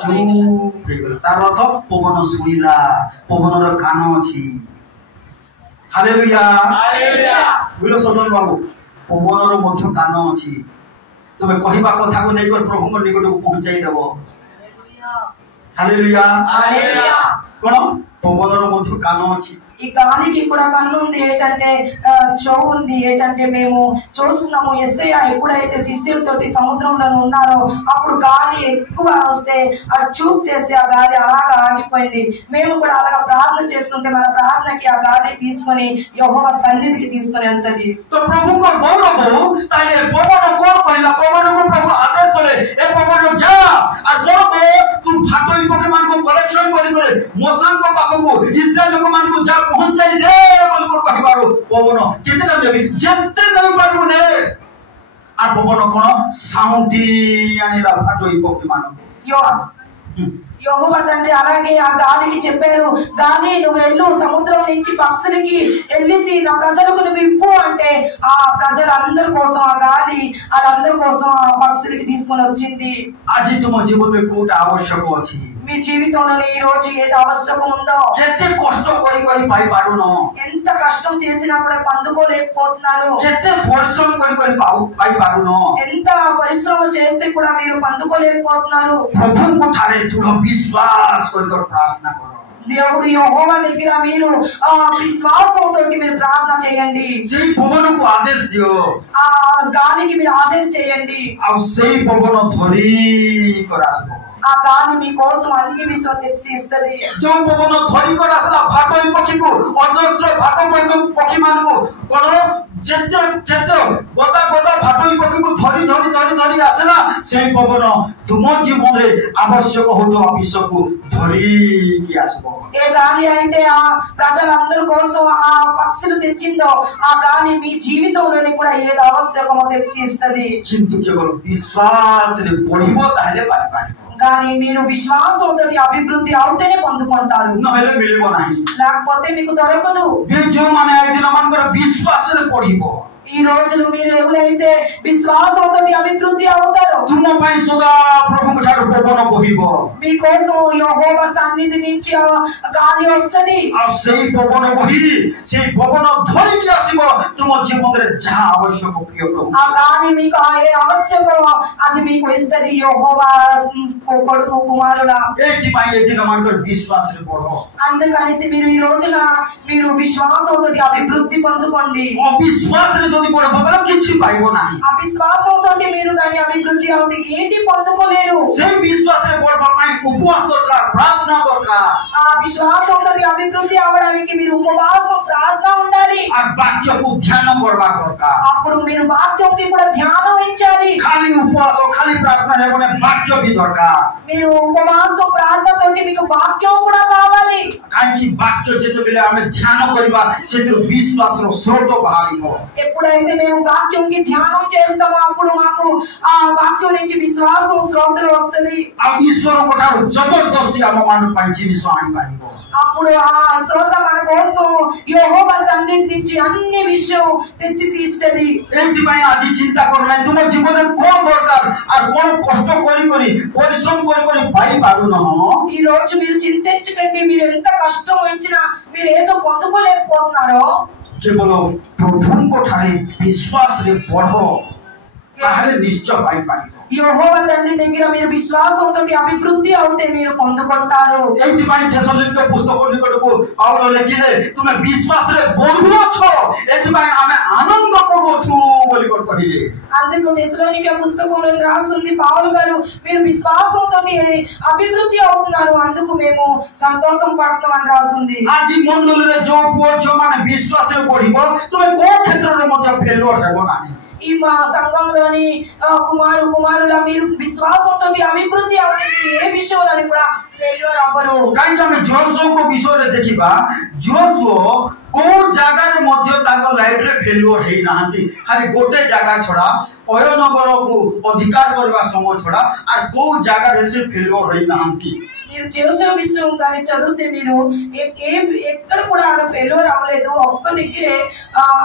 ଚୁପ୍ ହେଇଗଲା ତାର ଅର୍ଥ ପବନ ଶୁଣିଲା ପବନର କାନ ଅଛି ହାଲେଲୁୟା ହାଲେଲୁୟା ବୁଝିଲ ସଦନ ବାବୁ ପବନର ମଧ୍ୟ କାନ ଅଛି ତୁମେ କହିବା କଥାକୁ ନେଇକରି ପ୍ରଭୁଙ୍କ ନିକଟକୁ ପହଞ୍ଚାଇ ଦେବ ହାଲେଲୁୟା ହାଲେଲୁୟା କଣ పవనର ମଧ୍ୟ କାନ ଅଛି. ఈ గాలికి కూడా కన్ను ఉంది ఏంటంటే చెవు ఉంది ఏంటంటే మేము చూస్తున్నాము యేసయ్య ఎప్పుడైతే శిష్యులతోటి సముద్రంలో ఉన్నారో అప్పుడు గాలి ఎక్కువ వస్తే అది చూప్ చేస్తే ఆ గాలి అలాగా ఆగిపోయింది. మేము కూడా అలాగా ప్రార్థన చేస్తుంటే మన ప్రార్థనకి ఆ గాలి తీసుకొని యెహోవా సన్నిధికి తీసుకొని వెళ్తది. तो प्रभु को गौरव हो ताले पवन कोन कहला पवन को प्रभु आदेश करे ए पवन जा आ कोन को तू फाटोई पके मान को कलेक्शन करी करे मोसन को पाखो इस्राएल लोक मान को जा पहुंचाई दे बोल को कहिबारो पवन केतेटा देबी जत्ते नहीं पारबो ने आ पवन कोन साउंडी आनिला फाटोई पके मान యెహోవా తండ్రి అలాగే ఆ గాలికి చెప్పారు గాలి నువ్వు వెళ్ళు సముద్రం నుంచి పక్షులకి వెళ్ళేసి నా ప్రజలకు నువ్వు ఇవ్వు అంటే ఆ ప్రజలందరి కోసం ఆ గాలి వాళ్ళందరి కోసం ఆ పక్షులకి తీసుకొని వచ్చింది. আজি तुम जीवन में कोटा आवश्यक अछि మీ జీవితంలో ఈ రోజు ఏది అవసరం ఉందో केते कष्ट करी करी पाई पारुनो ఎంత కష్టం చేసినా కూడా పొందుకోలేకపోతున్నారు केते परिश्रम करी करी पाई पारुनो ఎంత పరిశ్రమ చేస్తే కూడా మీరు పొందుకోలేకపోతున్నారు. प्रभु को ठारे दृढ़ विश्वास करी प्रार्थना करो దేవుడు యెహోవా దగ్గర మీరు విశ్వాసంతో మీరు ప్రార్థన చేయండి. সেই పవనకు ఆదేశ দিও ఆ గాలికి మీరు ఆదేశ చేయండి ఆ সেই పవన ধরি কৰাসব ఆ గాలి మీ కోసం అన్ని విషయం తెచ్చి ఇస్తది. जो पवन धरी कर आसला भाटोई पक्षी को अजस्त्र भाटोई पक्षी मान को कोन जेते केते गोदा गोदा भाटोई पक्षी को धरी धरी धरी धरी आसला सेई पवन तुम जीवन रे आवश्यक होतो विषय को धरी की आसबो. ఏ గాలి అయితే ఆ ప్రజలందరి కోసం ఆ పక్షులు తెచ్చిందో ఆ గాలి మీ జీవితంలోని కూడా ఏది అవశ్యకమో తెచ్చి ఇస్తది. किंतु केवल विश्वास रे पढिबो ताले पाइ पारिबो కానీ మీరు విశ్వాసంతో అభివృద్ధి అవుతేనే పొందుకుంటారు నహଲେ మిలిబో नाही లేకపోతే మీకు దొరకదు. जो माने आइदिन मानकर विश्वास रे पढिबो ఈ రోజులు మీరు ఎవరైతే విశ్వాసంతో అభివృద్ధి అవుతారో तुम पई सदा प्रभु ठार पवन बहिबो మీకోసం యెహోవా సన్నిధి నుంచి గాలి వస్తది. आ सेई पवन बहि सेई पवन धरि के आसीबो तुम जीवन रे जा आवश्यक प्रिय प्रभु ఆ గాలి మీకు ఏ అవశ్యకమో అది మీకు ఇస్తది. యెహోవా కొడుకు కుమారుడా एथि पई एदिन मानकर विश्वास रे पढो అందుకని మీరు ఈ రోజున మీరు విశ్వాసంతో అభివృద్ధి పొందుకోండి. अविश्वास रे जदि पढो बबला किछि पाइबो नाही అవిశ్వాసంతో మీరు గాని అభివృద్ధి అవుతే ఏంటి పొందుకోలేరు. सेई विश्वास रे पढो पई उपवास दरकार प्रार्थना दरकार ఆ విశ్వాసంతో అభివృద్ధి అవడానికి మీరు ఉపవాసం ప్రార్థన ఉండాలి. आ वाक्य को ध्यान करबा दरकार అప్పుడు మీరు వాక్యంకి కూడా ధ్యానం ఇచ్చాలి. खाली उपवास खाली प्रार्थना रे बने वाक्य भी दरकार మీరు ఉపవాసం ప్రార్థనతో మీకు వాక్యం కూడా కావాలి. काहे वाक्य जेते बेले हमें ध्यान करबा सेतिर विश्वास रो स्रोत बाहरिबो ఎప్పుడైతే మేము వాక్యంకి ధ్యానం చేస్తామో అప్పుడు మాకు ఆ వాక్యం నుంచి విశ్వాసం శ్రోతలు వస్తది. आ ईश्वर ठार जबरदस्ती आम मान जिनिस आनी पारिबो అప్పుడు ఆ శ్రోత మన కోసం యెహోవా సన్నిధి నుంచి అన్ని విషయం తెచ్చి ఇస్తది एथिपाई आज चिंता करना तुम जीवन में कोन दरकार और कोन कष्ट करी करी परिश्रम करी करी पाई पारु न ఈ రోజు మీరు చింతించకండి మీరు ఎంత కష్టం వచ్చినా మీరు ఏదో పొందుకోలేకపోతున్నారో केवल प्रभु को ठारे विश्वास रे पढ़ो ताहले निश्चय पाई पारिबो యెహోవా తండ్రి దగ్గర మీరు విశ్వాసంతో అభివృద్ధి అవుతే మీరు పొందుకుంటారు एथिपाई थेसलोनिके पुस्तक निकटको पाउलो लेखिले तुमे विश्वास रे बढुलो छ एथिपाई आमे आनंद करबो छु बोली कर कहिले అందుకు తెస్సలోనికే పుస్తకంలో రాస్తుంది పౌలు గారు మీరు విశ్వాసంతో అభివృద్ధి అవుతున్నారు అందుకు మేము సంతోషం పడుతున్నాం అని రాస్తుంది आज मंडल रे जो पुओ छ माने विश्वास रे बढिबो तुमे को क्षेत्र रे मध्य फेल्योर हेबो नाही ఈ మా సంఘంలోని కుమారుల మీరు విశ్వాసంతో అభివృద్ధి అవుతే ఏ విషయంలోని కూడా ఫెయిల్యూర్ అవ్వరు काई हम जोशो को विषय रे देखिबा जोशो को जगह रे मध्य ताको लाइफ रे फेल्यूर हेई नाहंती खाली गोटे जगह छोड़ा अयनगर को अधिकार करबा समय छोड़ा और को जगह रे से फेल्यूर हेई नाहंती మీరు చేసే విషయం కానీ చదివితే మీరు ఎక్కడ కూడా ఆలో ఫెయిల్యూర్ అవ్వలేదు ఒక్క దగ్గరే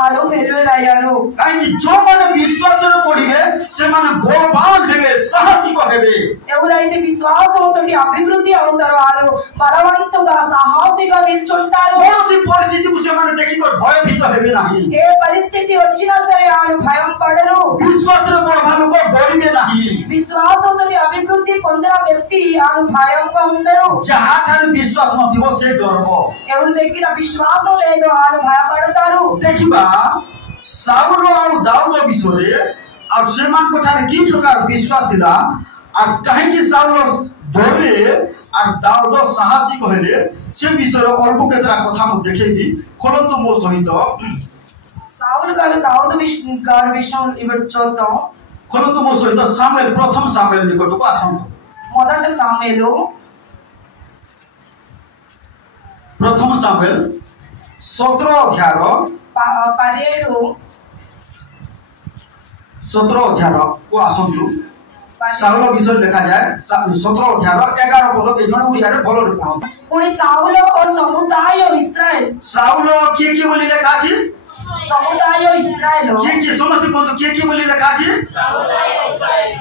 ఆలో ఫెయిల్యూర్ అయ్యారు కాని जो माने विश्वास रे पढिबे से माने बलवान हेबे साहसिक हेबे ఎవరైతే విశ్వాసంతో అభివృద్ధి అవుతారో వాళ్ళు బలవంతుగా సాహసిగా నిల్చుంటారు कौनसी परिस्थिति को से माने देखि को भयभीत हेबे नाही ఏ పరిస్థితి వచ్చినా సరే వాళ్ళు భయం పడరు विश्वास रे बलवान को डरिबे नाही విశ్వాసంతో అభివృద్ధి పొందిన వ్యక్తి వాళ్ళు భయంగా ఉండరు जहाँ ठारे विश्वास नथिबो से डरबो ఎవరి దగ్గర విశ్వాసం లేదో వాళ్ళు భయపడతారు देखिबा साउल और दाऊद विषय और सेमान को ठारे की प्रकार विश्वास दिला और कहीं कि साउल डरले और दाऊद साहसी कहले से विषय अल्प केतरा कथा मु देखेबी खोलंतु मो सहित साउल गाరు దావీదు గారి విషయం ఇప్పుడు చూద్దాం खोलंतु मो सहित सामुएल प्रथम सामुएल निकटको आसंत మొదటి సాముయేలు प्रथम सामुएल 17 अध्याय 17 अध्याय को आसंतु साउल विषय लिखा जाए 17 अध्याय 11 पद के जण उड़िया रे भलो रे पढो पुणी साउल और समुदाय इस्राएल साउल के बोली लिखा छी समुदाय इस्राएल के समस्त बंधु के बोली लिखा छी समुदाय इस्राएल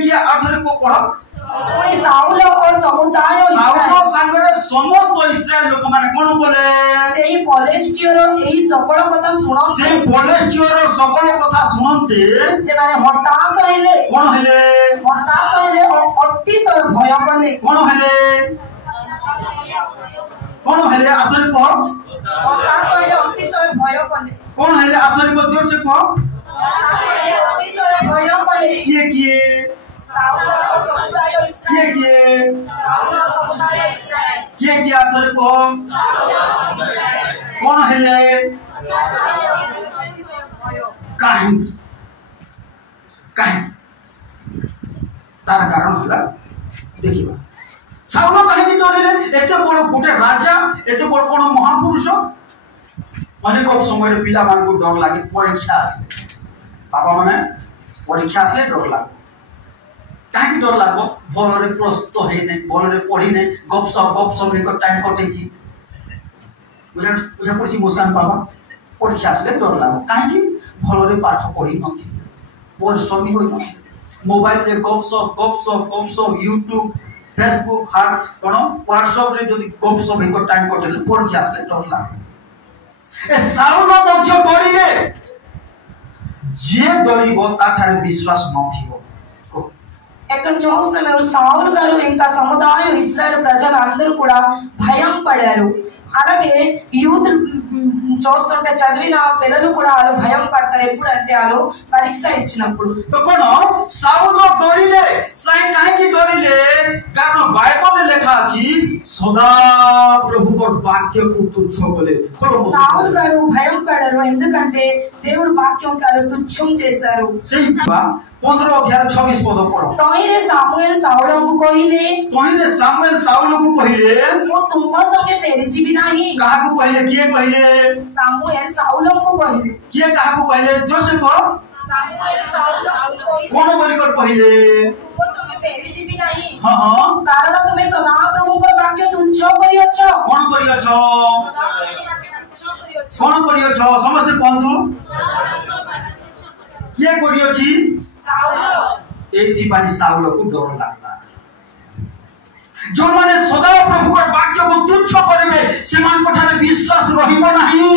के अर्थ रे को पढो पुणी साउल और समुदाय साउल संगरे समस्त इस्राएल लोक माने कोन बोले सेही पलेस्टियर एही सकल कथा सुनते से पलेस्टियर सकल कथा सुनते से माने हताश हेले कोन हेले हताश हेले अतिशय भय कले कोन हेले आतरी को हताश हेले अतिशय भय कले कोन हेले आतरी को जोर से को अतिशय भय कले किए साउल और समुदाय इस्राएल साउल और समुदाय इस्राएल किए आतरी को कोन हेले काहे तार कारण होला देखिबा साउल काहे डरिले एते बड़ गोटे राजा एते बड़ कोन महापुरुष अनेक समय रे पिला मान को डर लागे परीक्षा आसे बाबा माने परीक्षा से डर लागे काहे डर लागो भल रे प्रस्तुत हे नै भल रे पढी नै गपसप एक टाइम कटे छी बुझा पड़छि मुस्कान बाबा परीक्षा से डर लागो काहे कि भल रे पाठ पढी नथि परिश्रमी होई न मोबाइल रे गपसप यूट्यूब फेसबुक हार कोन व्हाट्सएप रे जदी गपसप एक टाइम कटे परीक्षा से डर लागो ए साउल मध्य डरिले जे डरिबो ताठारे विश्वास नथिबो ఇక్కడ చూస్తున్నాం సావులు గారు ఇంకా సముదాయం ఇశ్రాయేలు ప్రజలందరూ కూడా భయం పడారు అలాగే యూత్ చూస్తుంటే చదివిన పిల్లలు కూడా వాళ్ళు భయం పడతారు ఎప్పుడు అంటే వాళ్ళు పరీక్ష ఇచ్చినప్పుడు तो कोन साउल डरिले साई काहे की डरिले कारण बाइबल में लिखा अछि सदा प्रभु को वाक्य को तुच्छ बोले సావులు గారు భయం పడారు ఎందుకంటే దేవుడు వాక్యం కాలు తుచ్చం చేశారు सही बा 15 अध्याय 26 पद पढो तोइरे सामुएल साउलଙ୍କୁ କହିଲେ तोइरे सामुएल साउलଙ୍କୁ कहिले ମୁଁ ତୁମ संगे फेरी ଯିବି ନାହିଁ काहाକୁ कहिले किए कहिले सामुएल साउलଙ୍କୁ କହିଲେ किए काहाକୁ कहिले जोसेफ सामुएल साउलଙ୍କୁ कोन बोली कर कहिले तुम संगे ଫେରିଯିବି ନାହିଁ। हाँ हाँ କାରଣ ତୁମେ ସଦାପ୍ରଭୁଙ୍କର ବାକ୍ୟ ତୁଚ୍ଛ କରିଅଛ। कौन करियछ कौन करियछ समस्त बंधु किए करियछि एथि पाई साउल को डर लागला जो माने सदा प्रभु को वाक्य को तुच्छ करिवे सेमान कोठारे विश्वास रहिबो नाही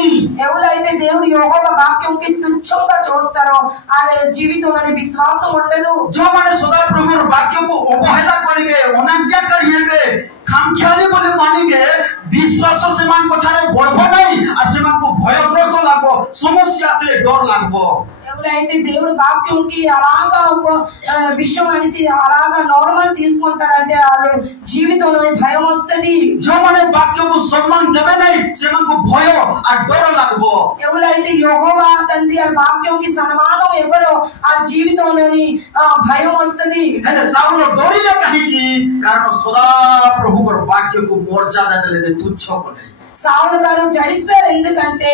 ఎవరైతే దేవుడు యెహోవా వాక్యంకి తుచ్చంగా చూస్తారో ఆ జీవితంలోని విశ్వాసం ఉండదు। जो माने सदा प्रभु वाक्य को अवहेला करिवे अनाज्ञाकारी हेबे खामख्याली बोले मानिबे विश्वास सेमान कोठारे बढ़बो नाही आ सेमान को भयग्रस्त लागबो समस्या आसले डर लागबो। ఎవరైతే దేవుడు వాక్యంకి అలాగా ఒక విషయం అనేసి అలాగా నార్మల్ తీసుకుంటారంటే వాళ్ళు జీవితంలోని భయం వస్తది। जो माने वाक्य को सम्मान देबे नाही सेमान को भय आ डर लागबो। ఎవరైతే యెహోవా తండ్రి ఆ వాక్యంకి సన్మానం ఎవరో ఆ జీవితంలోని భయం వస్తది। हेले साउल डरिले काहे की कारण सदा प्रभु को वाक्य को मर्यादा देले तुच्छ कले साउल गाరు జడిసిపోయారు ఎందుకంటే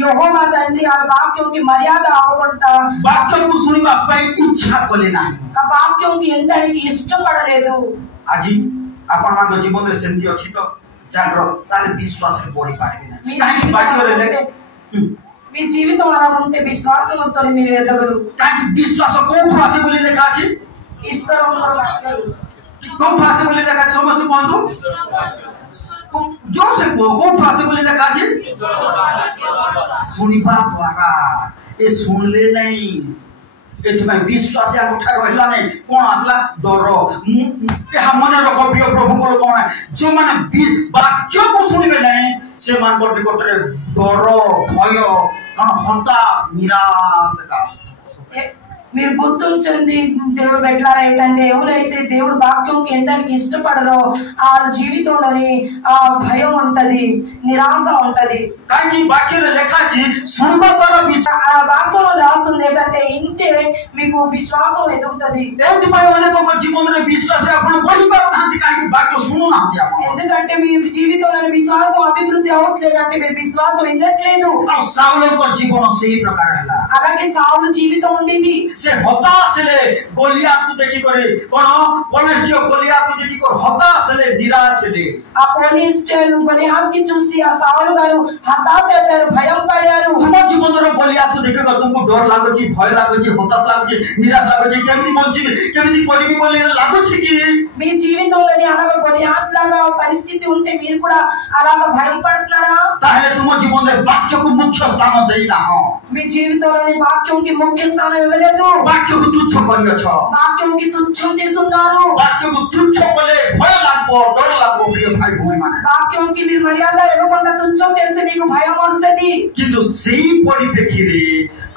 యెహోవా తండ్రి ఆ వాక్యంకి మర్యాద అవమంట वाक्य को सुनिबा पई इच्छा कले नाही ఆ వాక్యంకి ఎంతనికి ఇష్టపడలేదు। आज आपण मान जीवन रे सेंती अछि तो जाग्र ताले विश्वास रे बढ़ी पारिबे ना काहे वाक्य रे लेके మీ జీవితం అలా ఉంటే విశ్వాసంతో మీరు ఎదగరు। काहे विश्वास कोन भाषे बोली लेखा अछि ఈశ్వరంలో వాక్యం कोन भाषे बोली लेखा समस्त बंधु जोर से कोन भाषे बोली लेखा अछि सुनिबा द्वारा ए सुनले नहीं एथमे विश्वास या उठा रहला नहीं कोन आसला डर या मन रखो प्रिय प्रभु को कोन जो माने वाक्य को सुनिबे नहीं से मान को निकट रे डर भय कन हताश निराश का మీరు గుర్తించండి దేవుడు పెట్టారా ఏంటంటే ఎవరైతే దేవుడు వాక్యంకి ఎండడానికి ఇష్టపడరో ఆ జీవితంలోని ఆ భయం ఉంటది నిరాశ ఉంటది। కానీ వాక్యంలో లేఖాచి సునబ ద్వారా ఆ వాక్యంలో రాస్తుంది ఏంటంటే ఇంటే మీకు విశ్వాసం ఎదుగుతది। ఏతిపై అనేక జీవନରେ విశ్వాస ଆପଣ ବଢି ପାରୁନାହାନ୍ତି କାହିଁକି వాక్య ଶୁଣୁନାହାନ୍ତି ଆପଣ ఎందుకంటే మీ జీవితంలో విశ్వాసం అభివృద్ధి అవట్లేదు అంటే మీరు విశ్వాసం వినట్లేదు। ଆଉ ସାଉଲଙ୍କ ଜୀବନ ସେହି ପ୍ରକାର ହେଲା అలాగే సావులు జీవితం ఉండేది से हताश ले गोलियात को देखि करे कोन पलिष्टियो गोलियात को देखि कर हताश ले निराश ले ఆ పోలీస్టేల్ గొలియాత్ కి చూసి ఆ సావులు గారు హతాశ అయిపోయారు భయం పడారు। तुम जीवन रो गोलियात को देखि कर तुमको डर लागोची भय लागोची हताश लागोची निराश लागोची केमति बोलची केमति करबी बोले लागोची कि మీ జీవితంలోని అలాగా గొలియాత్ లాగా పరిస్థితి ఉంటే మీరు కూడా అలాగా భయం పడుతున్నారా ताहले तुम जीवन रे वाक्य को मुख्य स्थान देइना हो మీ జీవితంలోని వాక్యంకి ముఖ్య స్థానం ఇవ్వలేదు। वाक्य को तुच्छ करियछ వాక్యంకి తుచ్చం చేసున్నారు। वाक्य को तुच्छ कले भय लागबो डर लागबो प्रिय भाई भौणी माने వాక్యంకి మీరు మర్యాద ఇవ్వకుండా తుచ్చం చేస్తే మీకు భయం వస్తది। किंतु सेही परिप्रेक्षी रे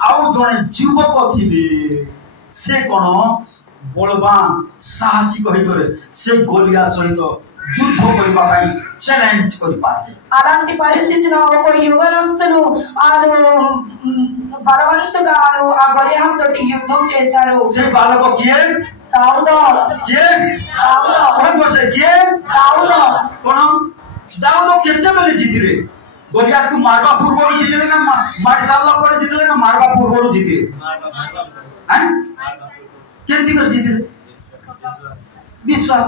आउ जने युवक थिले से कोन बलवान साहसी कहि करे से गोलिया सहित युद्ध करबा पई चैलेंज करि पाते। అలాంటి పరిస్థితిలో ఒక యువనస్తులు ఆరు బలవంతుగా ఆ గొలియాత్ తోటి యుద్ధం చేశారు। से बालक किए దావూదు किए दाऊद कोन बसे किए कोन दाऊद केते बेले जीतिले गोलियात को मारबा पूर्व जीतिले ना मार साला पर जीतिले ना मारबा पूर्व जीतिले हैं केंती कर जीतिले विश्वास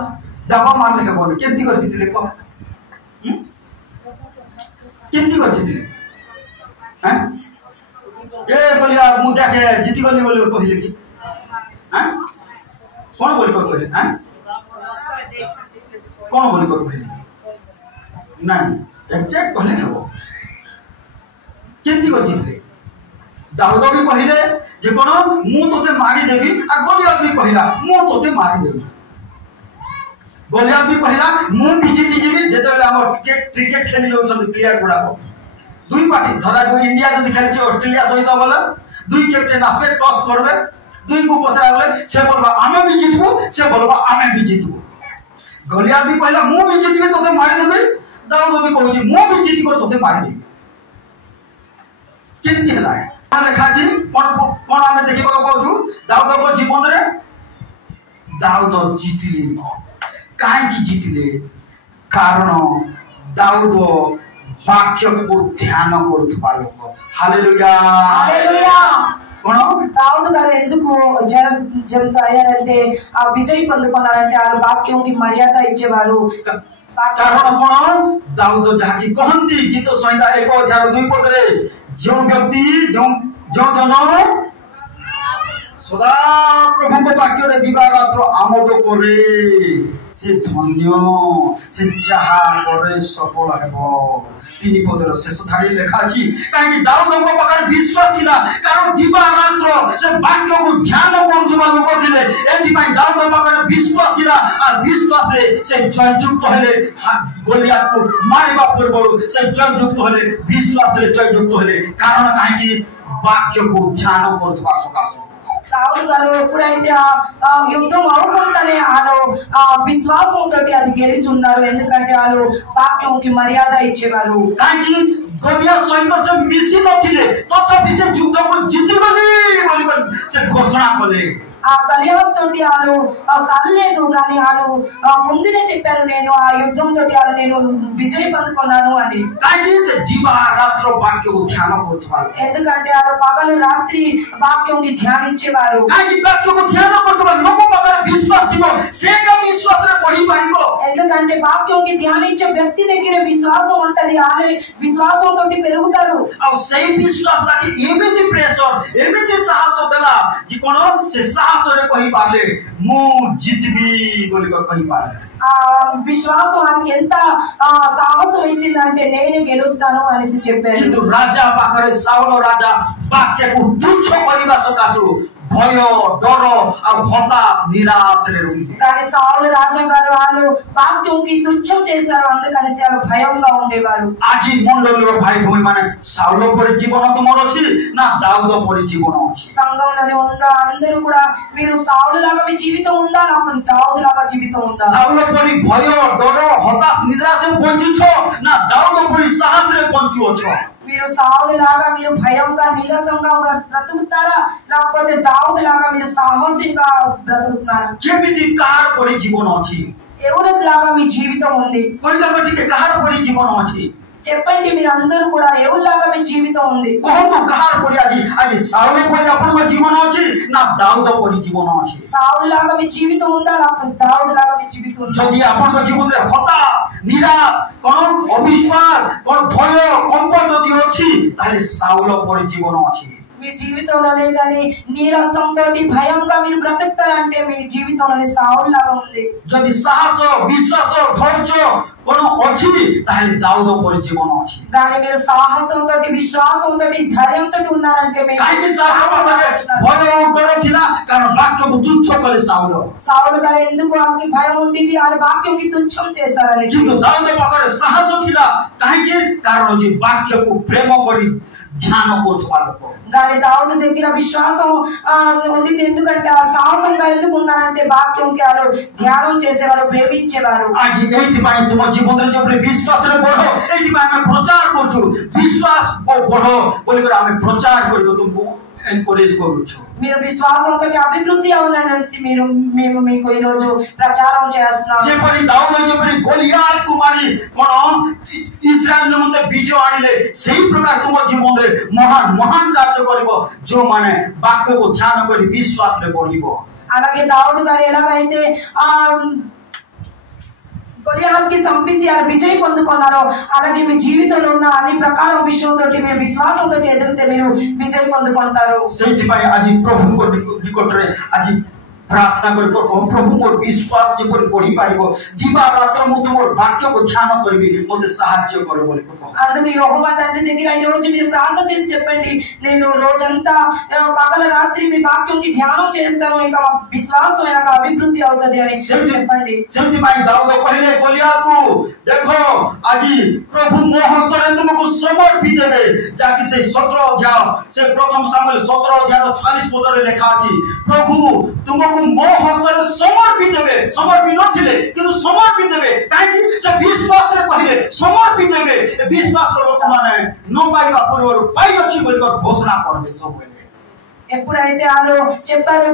डबा मारले के बोले केंती कर जीतिले को केंती कर जीतिले हैं ए गोलियात मुद्दा के जीति गली बोले कहिले कि हैं कौन बोली कर कहले हैं कौन बोली कर कहले नहीं एग्जैक्ट कहले हबो केंती कर जीतले दाऊद भी कहले जे कोन मु तोते मारी देबी आ गोलियात भी कहला मु तोते मारी देबी गोलियात भी कहला मु भी जीति जेबी जेतेले हमर क्रिकेट खेली जो सब प्लेयर गुडा को दुई पार्टी धरा जो इंडिया जो खेली छै ऑस्ट्रेलिया सहित बोले दुई कैप्टन आसबे टॉस करबे दुई को पचरा बोले से बोलबा आमे भी जीतबो से बोलबा आमे भी जीतबो गोलियात भी कहला मु भी जीतबे तोते मारी देबे दाऊद भी कहउची मु भी जीति कर तोते मारी देबी केंती हला लेखा छी कोन आमे देखिबा को कहउछु दाऊद को जीवन रे दाऊद जीतले काहे की जीतले कारण दाऊद वाक्य को ध्यान करथबा लोक हालेलुया हालेलुया कोण दाऊद గారు ఎందుకు జంతు అయ్యారంటే ఆ విజయం పొందుకున్నారంటే ఆ వాక్యంకి మర్యాద ఇచ్చేవారు कारण कोण दाऊद जाकी कहंती गीत संहिता 1:2 पदरे जो व्यक्ति जो जन सदा प्रभु को वाक्य रे दिवा रात्र आमोद करे से धन्य से जहा करे सफल हेबो तीन पदर शेष धारी लेखा अछि काहे दाऊद को पकर विश्वास थिला कारण दिवा रात्र से वाक्य को ध्यान करूथबा लोक थिले एथि पई दाऊद पकर विश्वास थिला आ विश्वास रे से जययुक्त हेले गोलियत को मारिबा पूर्व से जययुक्त हेले विश्वास रे जययुक्त हेले कारण काहे कि वाक्य को ध्यान करूथबा सकाश दाऊद గారు ఎప్పుడైతే ఆ యుద్ధం అవుకుంటానే ఆలో ఆ విశ్వాసంతో అది గెలిచి ఉన్నారు ఎందుకంటే ఆలో వాక్యంకి మర్యాద ఇచ్చేవారు కాకి గొలియాత్ సైనిక से मिसी नथिले तथापि से युद्ध को जितिबली बोली से घोषणा कले ఆ గలియాత్ తోటి ఆలు కర్లేదు గాని ఆలు ముందునే చెప్పారు నేను ఆ యుద్ధం తోటి ఆలు నేను విజయం పొందుకున్నాను అని కాకి से दिवा रात्र वाक्य को ध्यान करथवार ఎందుకంటే ఆలు పగలు రాత్రి వాక్యంకి ధ్యానించేవారు కాకి వాక్య को ध्यान करथवार लोक पकर विश्वास थिबो सेगा विश्वास रे पढि पारिबो ఎందుకంటే వాక్యంకి ధ్యానించే వ్యక్తి దగ్గర విశ్వాసం ఉంటది ఆలే విశ్వాసం తోటి పెరుగుతారు ఆ సై విశ్వాస్ లాకి ఎమితి ప్రెషర్ ఎమితి సాహସ దలా कि कोन से साहस रे कहि पारले मु जितबी बोली को कहि पारले ఆ విశ్వాసం ఆయనకి ఎంత సాహసం ఇచ్చిందంటే నేను గెలుస్తాను అనేసి చెప్పారు किंतु राजा पाखरे साउल राजा वाक्य को तुच्छ करिबा सकासु भय डर आ हताश निराश रे रहिले కానీ సౌలు రాజా గారు వాళ్ళు వాక్యంకి తుచ్చం చేశారు అందుకనేసి వాళ్ళు భయంగా ఉండేవారు আজি మండలంలో भाई भौणी माने साउल परि जीवन तुमर अछि ना दाऊद परि जीवन अछि సంఘంలోనే ఉన్న అందరూ కూడా మీరు సౌలు లాగా మీ జీవితం ఉందా లేకపోతే దావీదు లాగా జీవితం ఉందా साउल परि भय डर हताश निराश रे बंचु छ ना दाऊद परि साहस रे बंचु छ మీరు సౌలు లాగా మీరు భయంగా నీరసంగా బ్రతుకుతారా లేకపోతే దావీదు లాగా మీరు సాహసంగా బ్రతుకుతారా केमिति कार परि जीवन अछि ఎవరి లాగా మీ జీవితం ఉంది पहिला कटिके कार परि जीवन अछि చెప్పండి మీరు అందరూ కూడా ఎవరిలాగా మీ జీవితం ఉంది कोन कार परि आज साउल परि आपन जीवन अछि ना दाऊद परि जीवन अछि సౌలు లాగా మీ జీవితం ఉందా లేకపోతే దావీదు లాగా మీ జీవితం ఉందా जदि आपन जीवन रे हताश निराश कोन अविश्वास कोन भय कंप जदि अछि ताले साउल परि जीवन अछि మీ జీవితంలోనే గాని నీరసంతో భయంగా మీరు బ్రతుకుతారంటే మీ జీవితంలోనే సౌలు లాగా ఉంది जदि साहस विश्वास धैर्य कोन अछि ताले दाऊद परि जीवन अछि గాని మీరు సాహసంతో విశ్వాసంతో ధైర్యంతో ఉన్నారంటే మీ काहे साउल परि भय डर थिला कारण वाक्य को तुच्छ करे साउल సౌలు గారు ఎందుకు ఆకి భయం ఉండిది ఆ వాక్యంకి తుచ్చం చేశారని किंतु दाऊद पकड़े साहस थिला काहे कारण जे वाक्य को प्रेम करी ध्यान करथबा लोक గాని దావీదు దగ్గర విశ్వాసం ఉండిది ఎందుకంటే ఆ సాహసంగా ఎందుకు ఉన్నారంటే వాక్యంకి వాళ్ళు ధ్యానం చేసేవారు ప్రేమించేవారు आज एथि पई तुम जीवन रे जे विश्वास रे बढ़ो एथि पई हम प्रचार करछु विश्वास बढ़ो बोली कर हम प्रचार करबो तुमको एनकरेज करू छु మీరు విశ్వాసంతో అభివృద్ధి అవుననేసి మీరు మేము మీకు ఈ రోజు ప్రచారం చేస్తున్నాం जेपरि दाऊद जेपरि गोलियात कुमारी कोन इस्राएल नमते विजय आनिले सही प्रकार तुम जीवन रे महान महान कार्य करबो जो माने वाक्य को ध्यान करी विश्वास रे बढ़िबो అలాగే దావీదు గారు ఎలాగైతే ఆ గొలియాత్ కి సంపిసి ఆ విజయం పొందుకున్నారో అలాగే మీ జీవితంలో ఉన్న అన్ని ప్రకారం విషయంతో మీరు విశ్వాసంతో ఎదిగితే మీరు విజయం పొందుకుంటారు सेति पई आज प्रभु को निकट रे आज प्रार्थना कर प्रभु मोर विश्वास जे पर बढ़ी पारिबो दिवा रात्र मु तोर वाक्य को ध्यान करबी मते सहाय्य करो बोली को అందుకు యెహోవా తండ్రి దగ్గర ఈ రోజు మీరు ప్రార్థన చేసి చెప్పండి నేను రోజంతా పగల రాత్రి మీ వాక్యంకి ధ్యానం చేస్తాను ఇంకా విశ్వాసం నాకు అభివృద్ధి అవుతది అని చెప్పండి सेति पई दाऊद कहले गोलियात को देखो आज प्रभु मो हस्त रे तुमको समर्पित देबे जाकि से 17 अध्याय से प्रथम सामुएल 17 अध्याय 40 पद रे लिखा अछि प्रभु तुमको मो हस्त रे समर्पित देबे समर्पित नथिले किंतु समर्पित देबे काहे से विश्वास रे कहले समर्पित देबे विश्वास रो लोक माने न पाइबा पूर्व पाइ अछि बोली घोषणा करबे सब बेले ఎప్పుడైతే వాళ్ళు చెప్పారు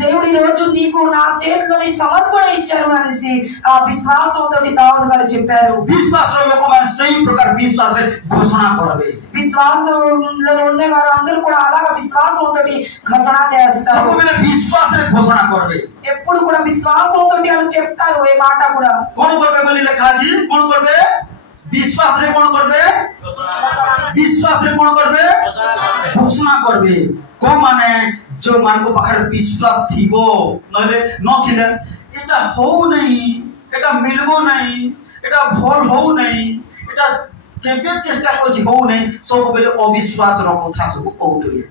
దేవుడు ఈ రోజు నీకు నా చేతిలోని సమర్పణ ఇచ్చారు అనేసి ఆ విశ్వాసంతో దావీదు గారు చెప్పారు. విశ్వాసంలో ଲୋକମାନେ ସେଇ ପ୍ରକାର ବିଶ୍ୱାସରେ ଘୋଷଣା କରିବେ. విశ్వాసంలో ఉండే వారు అందరూ కూడా అలాగా విశ్వాసంతో ఘోషణ చేస్తారు. ସବୁବେଳେ ବିଶ୍ୱାସରେ ଘୋଷଣା କରିବେ. ఎప్పుడు కూడా విశ్వాసంతో వాళ్ళు చెప్తారు ఏ మాట కూడా. କଣ କରିବେ ବୋଲି ଲେଖା ଅଛି? କଣ କରିବେ? ବିଶ୍ୱାସରେ କଣ କରିବେ? ବିଶ୍ୱାସରେ କଣ କରିବେ? ଘୋଷଣା କରିବେ. କୋଉମାନେ ଯୋଉମାନଙ୍କ ପାଖରେ ବିଶ୍ୱାସ ଥିବ ନହେଲେ ନଥିଲେ ଏଟା ହଉ ନାହିଁ, ଏଟା ମିଳିବ ନାହିଁ, ଏଟା ଭଲ ହଉ ନାହିଁ, ଏଟା କେବେ ଚେଷ୍ଟା କରୁଛି ହଉ ନାହିଁ, ସବୁବେଳେ ଅବିଶ୍ୱାସର କଥା ସବୁ କହୁଥିବେ.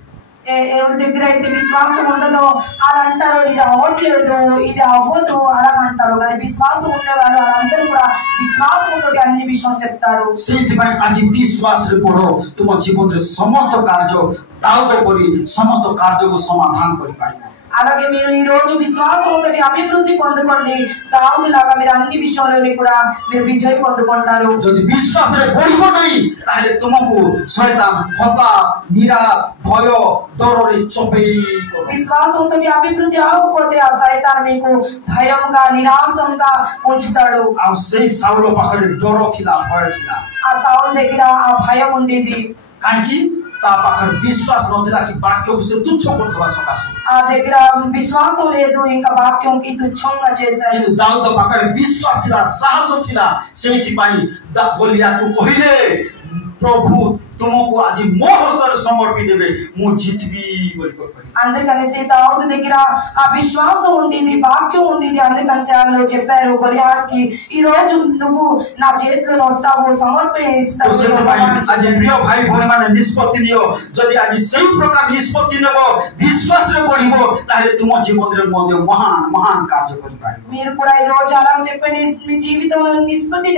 ఎవరి దగ్గర అయితే విశ్వాసం ఉండదో అలా అంటారు ఇది అవ్వట్లేదు, ఇది అవ్వదు అలా అంటారు. కానీ విశ్వాసం ఉండేవారు వాళ్ళందరూ కూడా విశ్వాసంతో అన్ని విషయం చెప్తారు. ସେଇଥିପାଇଁ ଆଜି ବିଶ୍ୱାସରେ ପଢ, ତୁମ ଜୀବନରେ ସମସ୍ତ କାର୍ଯ୍ୟ ଦାଉଦ କରି ସମସ୍ତ କାର୍ଯ୍ୟକୁ ସମାଧାନ କରିପାରିବ. అలాగే మీరు ఈ రోజు విశ్వాసంతో అభివృద్ధి పొందుకోండి. దావీదులాగా మీరు అన్ని విషయాల్లో కూడా మీరు విజయం పొందుకుంటారు. ଯଦି ବିଶ୍ୱାସରେ ବଢିବ ନାହିଁ ତାହେଲେ ତୁମକୁ ଶୈତାନ ହତାଶ, ନିରାଶ, ଭୟ, ଡରରେ ଚପେଇ କରିବ. విశ్వాసంతో అభివృద్ధి అవ్వకపోతే ఆ సైతాన్ మీకు భయంగా నిరాశంగా ఉంచుతాడు. ଆଉ ସେଇ ସାଉଲ ପାଖରେ ଡର ଥିଲା, ଭୟ ଥିଲା. ఆ సౌలు దగ్గర ఆ భయం ఉండేది. କାହିଁକି? ତା ପାଖରେ ବିଶ୍ୱାସ ନଥିଲା କି ବାକ୍ୟକୁ ସେ ତୁଚ୍ଛ କରୁଥିବା ସକାଶୁ. ఆ దగ్గర విశ్వాసం లేదు, ఇంకా వాక్యంకి తుచ్చంగా చేశారు. କିନ୍ତୁ ଦାଉଦ ପାଖରେ ବିଶ୍ୱାସ ଥିଲା, ସାହସ ଥିଲା. ସେଇଥିପାଇଁ ଗୋଲିଆତକୁ କହିଲେ ପ୍ରଭୁ ତୁମକୁ ଆଜି ମୋ ହସ୍ତରେ ସମର୍ପି ଦେବେ, ମୁଁ ଜିତିବି ବୋଲି କହିଲେ. అందుకనేసి దావీదు దగ్గర ఆ విశ్వాసం ఉండేది, వాక్యం ఉండేది. అందుకనేసి వాళ్ళు చెప్పారు గొలియాతుకి ఈ రోజు నువ్వు నా చేతిలో వస్తావు, సమర్పణ ఇస్తావు. ଆଜି ପ୍ରିୟ ଭାଇ ଭଉଣୀ ମାନେ ନିଷ୍ପତ୍ତି ନିଅ. ଯଦି ଆଜି ସେଇ ପ୍ରକାର ନିଷ୍ପତ୍ତି ନେବ, ବିଶ୍ୱାସରେ ବଢିବ, ତାହେଲେ ତୁମ ଜୀବନରେ ମଧ୍ୟ ମହାନ ମହାନ କାର୍ଯ୍ୟ କରିପାରିବ. మీరు కూడా ఈ రోజు అలా చెప్పండి, మీ జీవితంలో నిష్పత్తి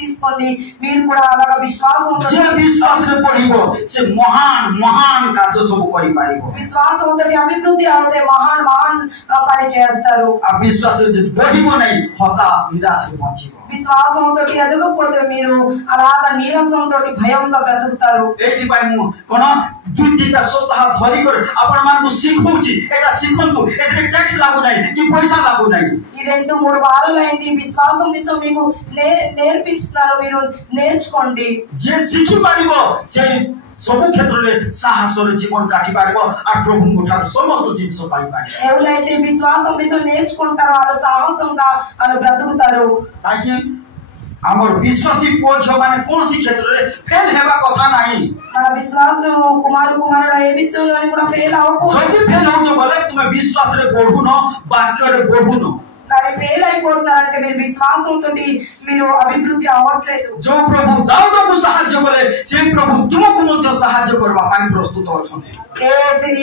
తీసుకోండి. మీరు కూడా అలాగా విశ్వాసంతో ବିଶ୍ୱାସରେ ବଢିବ, ସେ ମହାନ ମହାନ କାର୍ଯ୍ୟ ସବୁ କରିପାରିବ. విశ్వాసంతో అభివృద్ధి అవుతే మహాన్ మహాన్ పని చేస్తారు. ఆ విశ్వాసରେ ଯଦି ବଢିବ ନାହିଁ, ହତାଶ ନିରାଶରେ ବଞ୍ଚିବ. విశ్వాసంతో ఎదగకపోతే మీరు అలాగా నీరసంతో భయంగా బ్రతుకుతారు. ଏଇଥିପାଇଁ ମୁଁ କଣ 2-3ଟା ସପ୍ତାହ ଧରିକରି ଆପଣମାନଙ୍କୁ ଶିଖଉଛି, ଏଟା ଶିଖନ୍ତୁ. ଏଥିରେ ଟ୍ୟାକ୍ସ ଲାଗୁନାହିଁ କି ପଇସା ଲାଗୁନାହିଁ. ఈ 2-3 వారాలు అయింది విశ్వాసం విషయం మీకు నేర్పిస్తున్నారు, మీరు నేర్చుకోండి. ଯେ ଶିଖିପାରିବ ସେ ସବୁ କ୍ଷେତ୍ରରେ ସାହସରେ ଜୀବନ କାଟି ପାରିବ ଆଉ ପ୍ରଭୁଙ୍କ ଠାରୁ ସମସ୍ତ ଜିନିଷ ପାଇପାରିବ. ఎవరైతే విశ్వాసం విషయం నేర్చుకుంటారో వాళ్ళు సాహసంగా వాళ్ళు బ్రతుకుతారు. କାହିଁକି ଆମର ବିଶ୍ୱାସୀ ପୁଅ ଝିଅ ମାନେ କୌଣସି କ୍ଷେତ୍ରରେ ଫେଲ ହେବା କଥା ନାହିଁ. మన విశ్వాసం కుమారుడు ఏ విషయంలోని కూడా ఫెయిల్ అవ్వకూడదు. ଯଦି ଫେଲ ହଉଛ ବୋଲେ ତୁମେ ବିଶ୍ୱାସରେ ବଢୁନ, ବାକ୍ୟରେ ବଢୁନ. కానీ ఫెయిల్ అయిపోతున్నారంటే మీరు విశ్వాసంతో మీరు అభివృద్ధి అవ్వట్లేదు. ଯୋଉ ପ୍ରଭୁ ଦାଉଦକୁ ସାହାଯ୍ୟ କଲେ ସେଇ ପ୍ରଭୁ ତୁମକୁ ମଧ୍ୟ ସାହାଯ୍ୟ କରିବା ପାଇଁ ପ୍ରସ୍ତୁତ ଅଛନ୍ତି.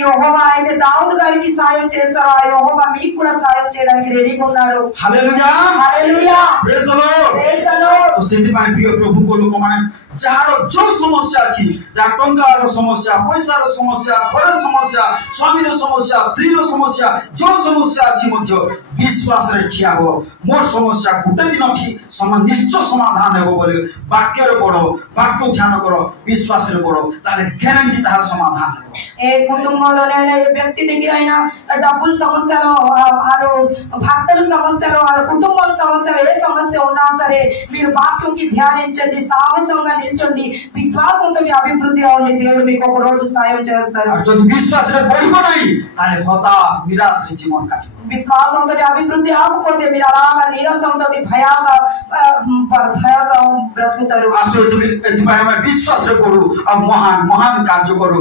యెహోవా అయితే దావీదు గారికి సాయం చేశారు, ఆ యెహోవా మీకు కూడా సాయం చేయడానికి రెడీగా ఉన్నారు. Hallelujah hallelujah praise the lord praise the lord. ତ ସେଥିପାଇଁ ପ୍ରିୟ ପ୍ରଭୁଙ୍କ ଲୋକମାନେ ଯାହାର ଯୋଉ ସମସ୍ୟା ଅଛି, ଯାହା ଟଙ୍କାର ସମସ୍ୟା, ପଇସାର ସମସ୍ୟା, ଘର ସମସ୍ୟା, ସ୍ୱାମୀର ସମସ୍ୟା, ସ୍ତ୍ରୀର ସମସ୍ୟା, ଯୋଉ ସମସ୍ୟା ଅଛି ମଧ୍ୟ ବିଶ୍ୱାସରେ ଠିଆ ହୁଅ. ମୋ ସମସ୍ୟା ଗୋଟେ ଦିନ ନିଶ୍ଚୟ ସମାଧାନ ହେବ ବୋଲି ବାକ୍ୟରେ ପଢ, ବାକ୍ୟ ଧ୍ୟାନ କର, ବିଶ୍ୱାସରେ ପଢ, ତାହେଲେ ଗ୍ୟାରେଣ୍ଟି ତାହା ସମାଧାନ ହେବ. ఏ కుటుంబంలోనైనా ఏ వ్యక్తి దగ్గర అయినా డబ్బుల సమస్యలు, భర్తల సమస్యలు, కుటుంబం సమస్యలు, ఏ సమస్య ఉన్నా సరే మీరు వాక్యంకి ధ్యానించండి, సాహసంగా నిల్చండి, విశ్వాసంతో అభివృద్ధి అవ్వండి. దేవుడు మీకు ఒక రోజు సాయం చేస్తారు. ଯଦି ବିଶ୍ୱାସରେ ବଢିବ ନାହିଁ ତାହେଲେ ହତାଶ ନିରାଶରେ ଜୀବନ କାଟିବ. విశ్వాసంతో అభివృద్ధి ఆగకపోతే మీరు అలాగా నీరసంతో భయంగా బ్రతుకుతారు. ଏଥିପାଇଁ ଆମେ ବିଶ୍ୱାସରେ ପଢୁ ଆଉ ମହାନ ମହାନ କାର୍ଯ୍ୟ କରୁ.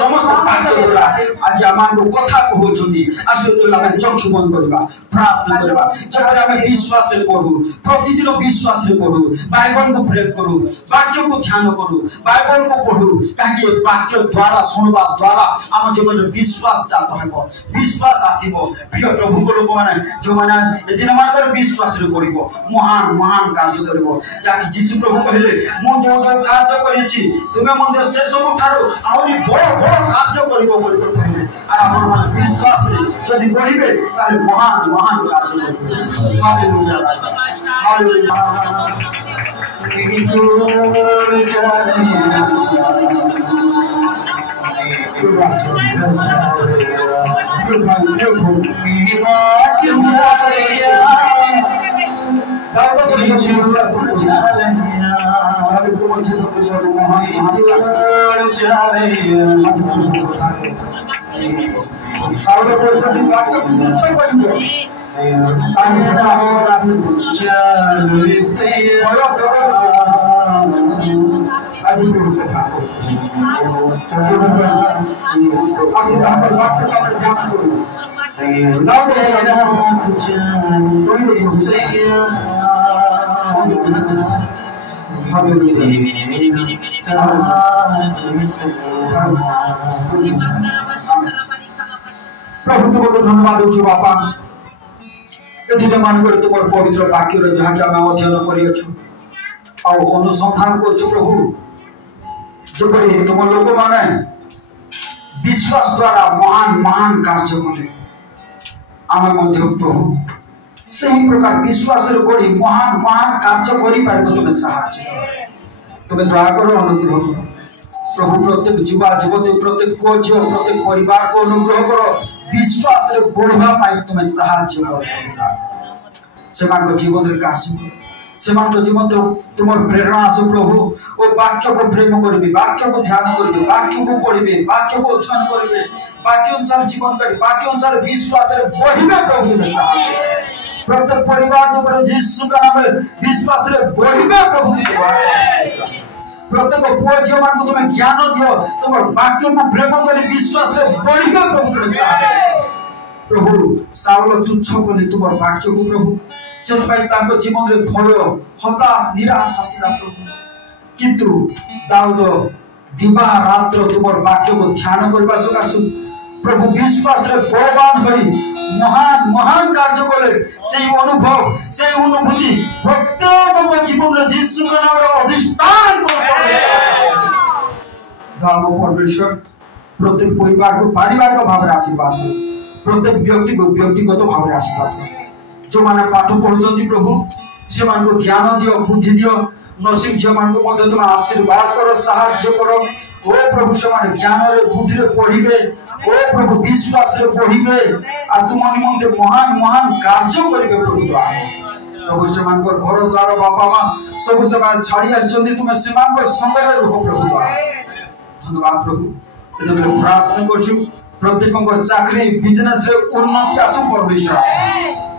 ସମସ୍ତ କାର୍ଯ୍ୟ ଦ୍ୱାରା ଆଜି ଆମମାନଙ୍କୁ କଥା କହୁଛନ୍ତି. ଆସନ୍ତୁ ଆମେ ଚକ୍ଷୁ ବନ୍ଦ କରିବା, ପ୍ରାର୍ଥନା କରିବା. ଯେପରି ଆମେ ବିଶ୍ୱାସରେ ପଢୁ, ପ୍ରତିଦିନ ବିଶ୍ୱାସରେ ପଢୁ, ବାଇବଲକୁ ପ୍ରେମ କରୁ, ବାକ୍ୟକୁ ଧ୍ୟାନ କରୁ, ବାଇବଲକୁ ପଢୁ. କାହିଁକି ଏ ବାକ୍ୟ ଦ୍ୱାରା ଶୁଣିବା ଦ୍ୱାରା ଆମ ଜୀବନରେ ବିଶ୍ୱାସ ଜାତ ହେବ, ବିଶ୍ୱାସ ଆସିବ. ପ୍ରିୟ ପ୍ରଭୁଙ୍କ ଲୋକମାନେ ଯୋଉମାନେ ଏ ଦିନମାନଙ୍କର ବିଶ୍ୱାସରେ ପଢିବ, ମହାନ ମହାନ କାର୍ଯ୍ୟ କରିବ. ଯାହାକି ଯୀଶୁ ପ୍ରଭୁ କହିଲେ ମୁଁ ଯୋଉ ଯୋଉ କାର୍ଯ୍ୟ କରିଛି ତୁମେ ମଧ୍ୟ ସେ ସବୁ ଠାରୁ ଆହୁରି ବଡ ବଡ କାର୍ଯ୍ୟ କରିବ ବୋଲି କହିଲେ. ଆଉ ଆପଣମାନେ ବିଶ୍ୱାସରେ ଯଦି ବଢିବେ ତାହେଲେ ମହାନ ମହାନ କାର୍ଯ୍ୟ କରିବେ. Hallelujah hallelujah. प्रभु तुमको धन्यवाद दूँ बापा ये मान कर तुम पवित्र वाक्य जहाँ कि आम अध्ययन कर अनुसंधान कर प्रभु जपरी तुम लोक मैंने विश्वास द्वारा महान महान कार्य कले आम प्रभु से ही प्रकार विश्वास बढ़ी महान महान कार्य कर तुम्हें साहाय्य तुम्हें दया कर अनुग्रह कर प्रभु प्रत्येक युवा युवती प्रत्येक पुओ झील प्रत्येक परिवार को अनुग्रह कर विश्वास बढ़ा तुम्हें साहाय्य कर जीवन कार्य से जीवन तुम प्रेरणा आसु प्रभु ओ वाक्य को प्रेम करेंगे वाक्य को ध्यान करेंगे वाक्य को पढ़े वाक्य को अध्ययन करेंगे वाक्य अनुसार जीवन कर वाक्य अनुसार विश्वास बढ़े प्रभु तुम्हें साहाय्य प्रत्येक परिवार जो यीशु का नाम विश्वास बढ़े प्रभु प्रत्येक पुओ झील मान तुम्हें ज्ञान दियो तुम वाक्य को प्रेम कर विश्वास बढ़े प्रभु तुम्हें साहाय्य प्रभु साउल तुच्छ कले तुम वाक्य को प्रभु से जीवन में भय हताश निराश आसला प्रभु किंतु दाऊद दिवा रात्र तुम वाक्य को ध्यान करबा सकाशु प्रभु विश्वास बलवान होई महान महान कार्य कले से अनुभव से अनुभूति प्रत्येक जीवन में यीशु का नाम अधिष्ठान धर्म परमेश्वर प्रत्येक परिवार को पारिवारिक भाव में आशीर्वाद प्रत्येक व्यक्ति को व्यक्तिगत भाव में आशीर्वाद जो मैंने पाठ पढ़ुंट प्रभु से ज्ञान दियो बुद्धि दियो नर्सिंग झील मान को तुम आशीर्वाद कर साहाय्य कर ओ प्रभु से ज्ञान बुद्धि पढ़े ओ प्रभु विश्वास बढ़े आ तुम निमंते महान महान कार्य करेंगे प्रभु द्वारा प्रभु से घर द्वार बापा माँ सब से छाड़ी आसुँच तुम से संगे रुह प्रभु द्वारा धन्यवाद प्रभु ये प्रार्थना कर प्रत्येक चाकरी बिजनेस उन्नति आसु परमेश्वर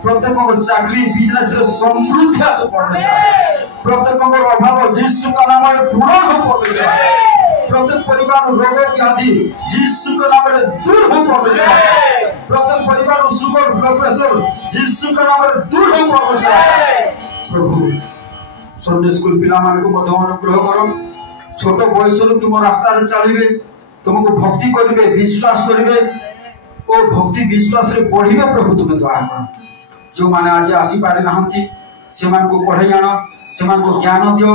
प्रत्येक चाकरी बिजनेस समृद्धि आसु परमेश्वर प्रत्येक अभाव यीशु का नाम पूर्ण हो परमेश्वर प्रत्येक परिवार रोग व्याधि यीशु का नाम दूर हो परमेश्वर प्रत्येक परिवार शुगर ब्लड प्रेशर यीशु का नाम दूर हो परमेश्वर प्रभु संडे स्कूल पिला मान को अनुग्रह कर छोट बयस तुम रास्ता चलिए तुमको भक्ति करेंगे विश्वास करेंगे और भक्ति विश्वास रे बढ़े प्रभु तुम्हें दया कर जो मैंने आज आसीपारे ना से पढ़ाई आण से ज्ञान दियो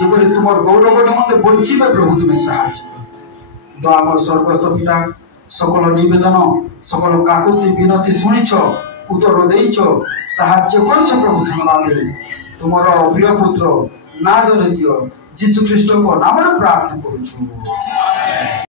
जपरी तुम गौरव निमंते बचे प्रभु तुम्हें साहाय्य दया मोर स्वर्गस्थ पिता सकल निवेदन सकल काकुति विनती शुणिछ उत्तर देइछ साहाय्य कर प्रभु धन्यवाद तुम प्रिय पुत्र ना दियो जीशु ख्रीष्ट को नाम प्रार्थना करूँ।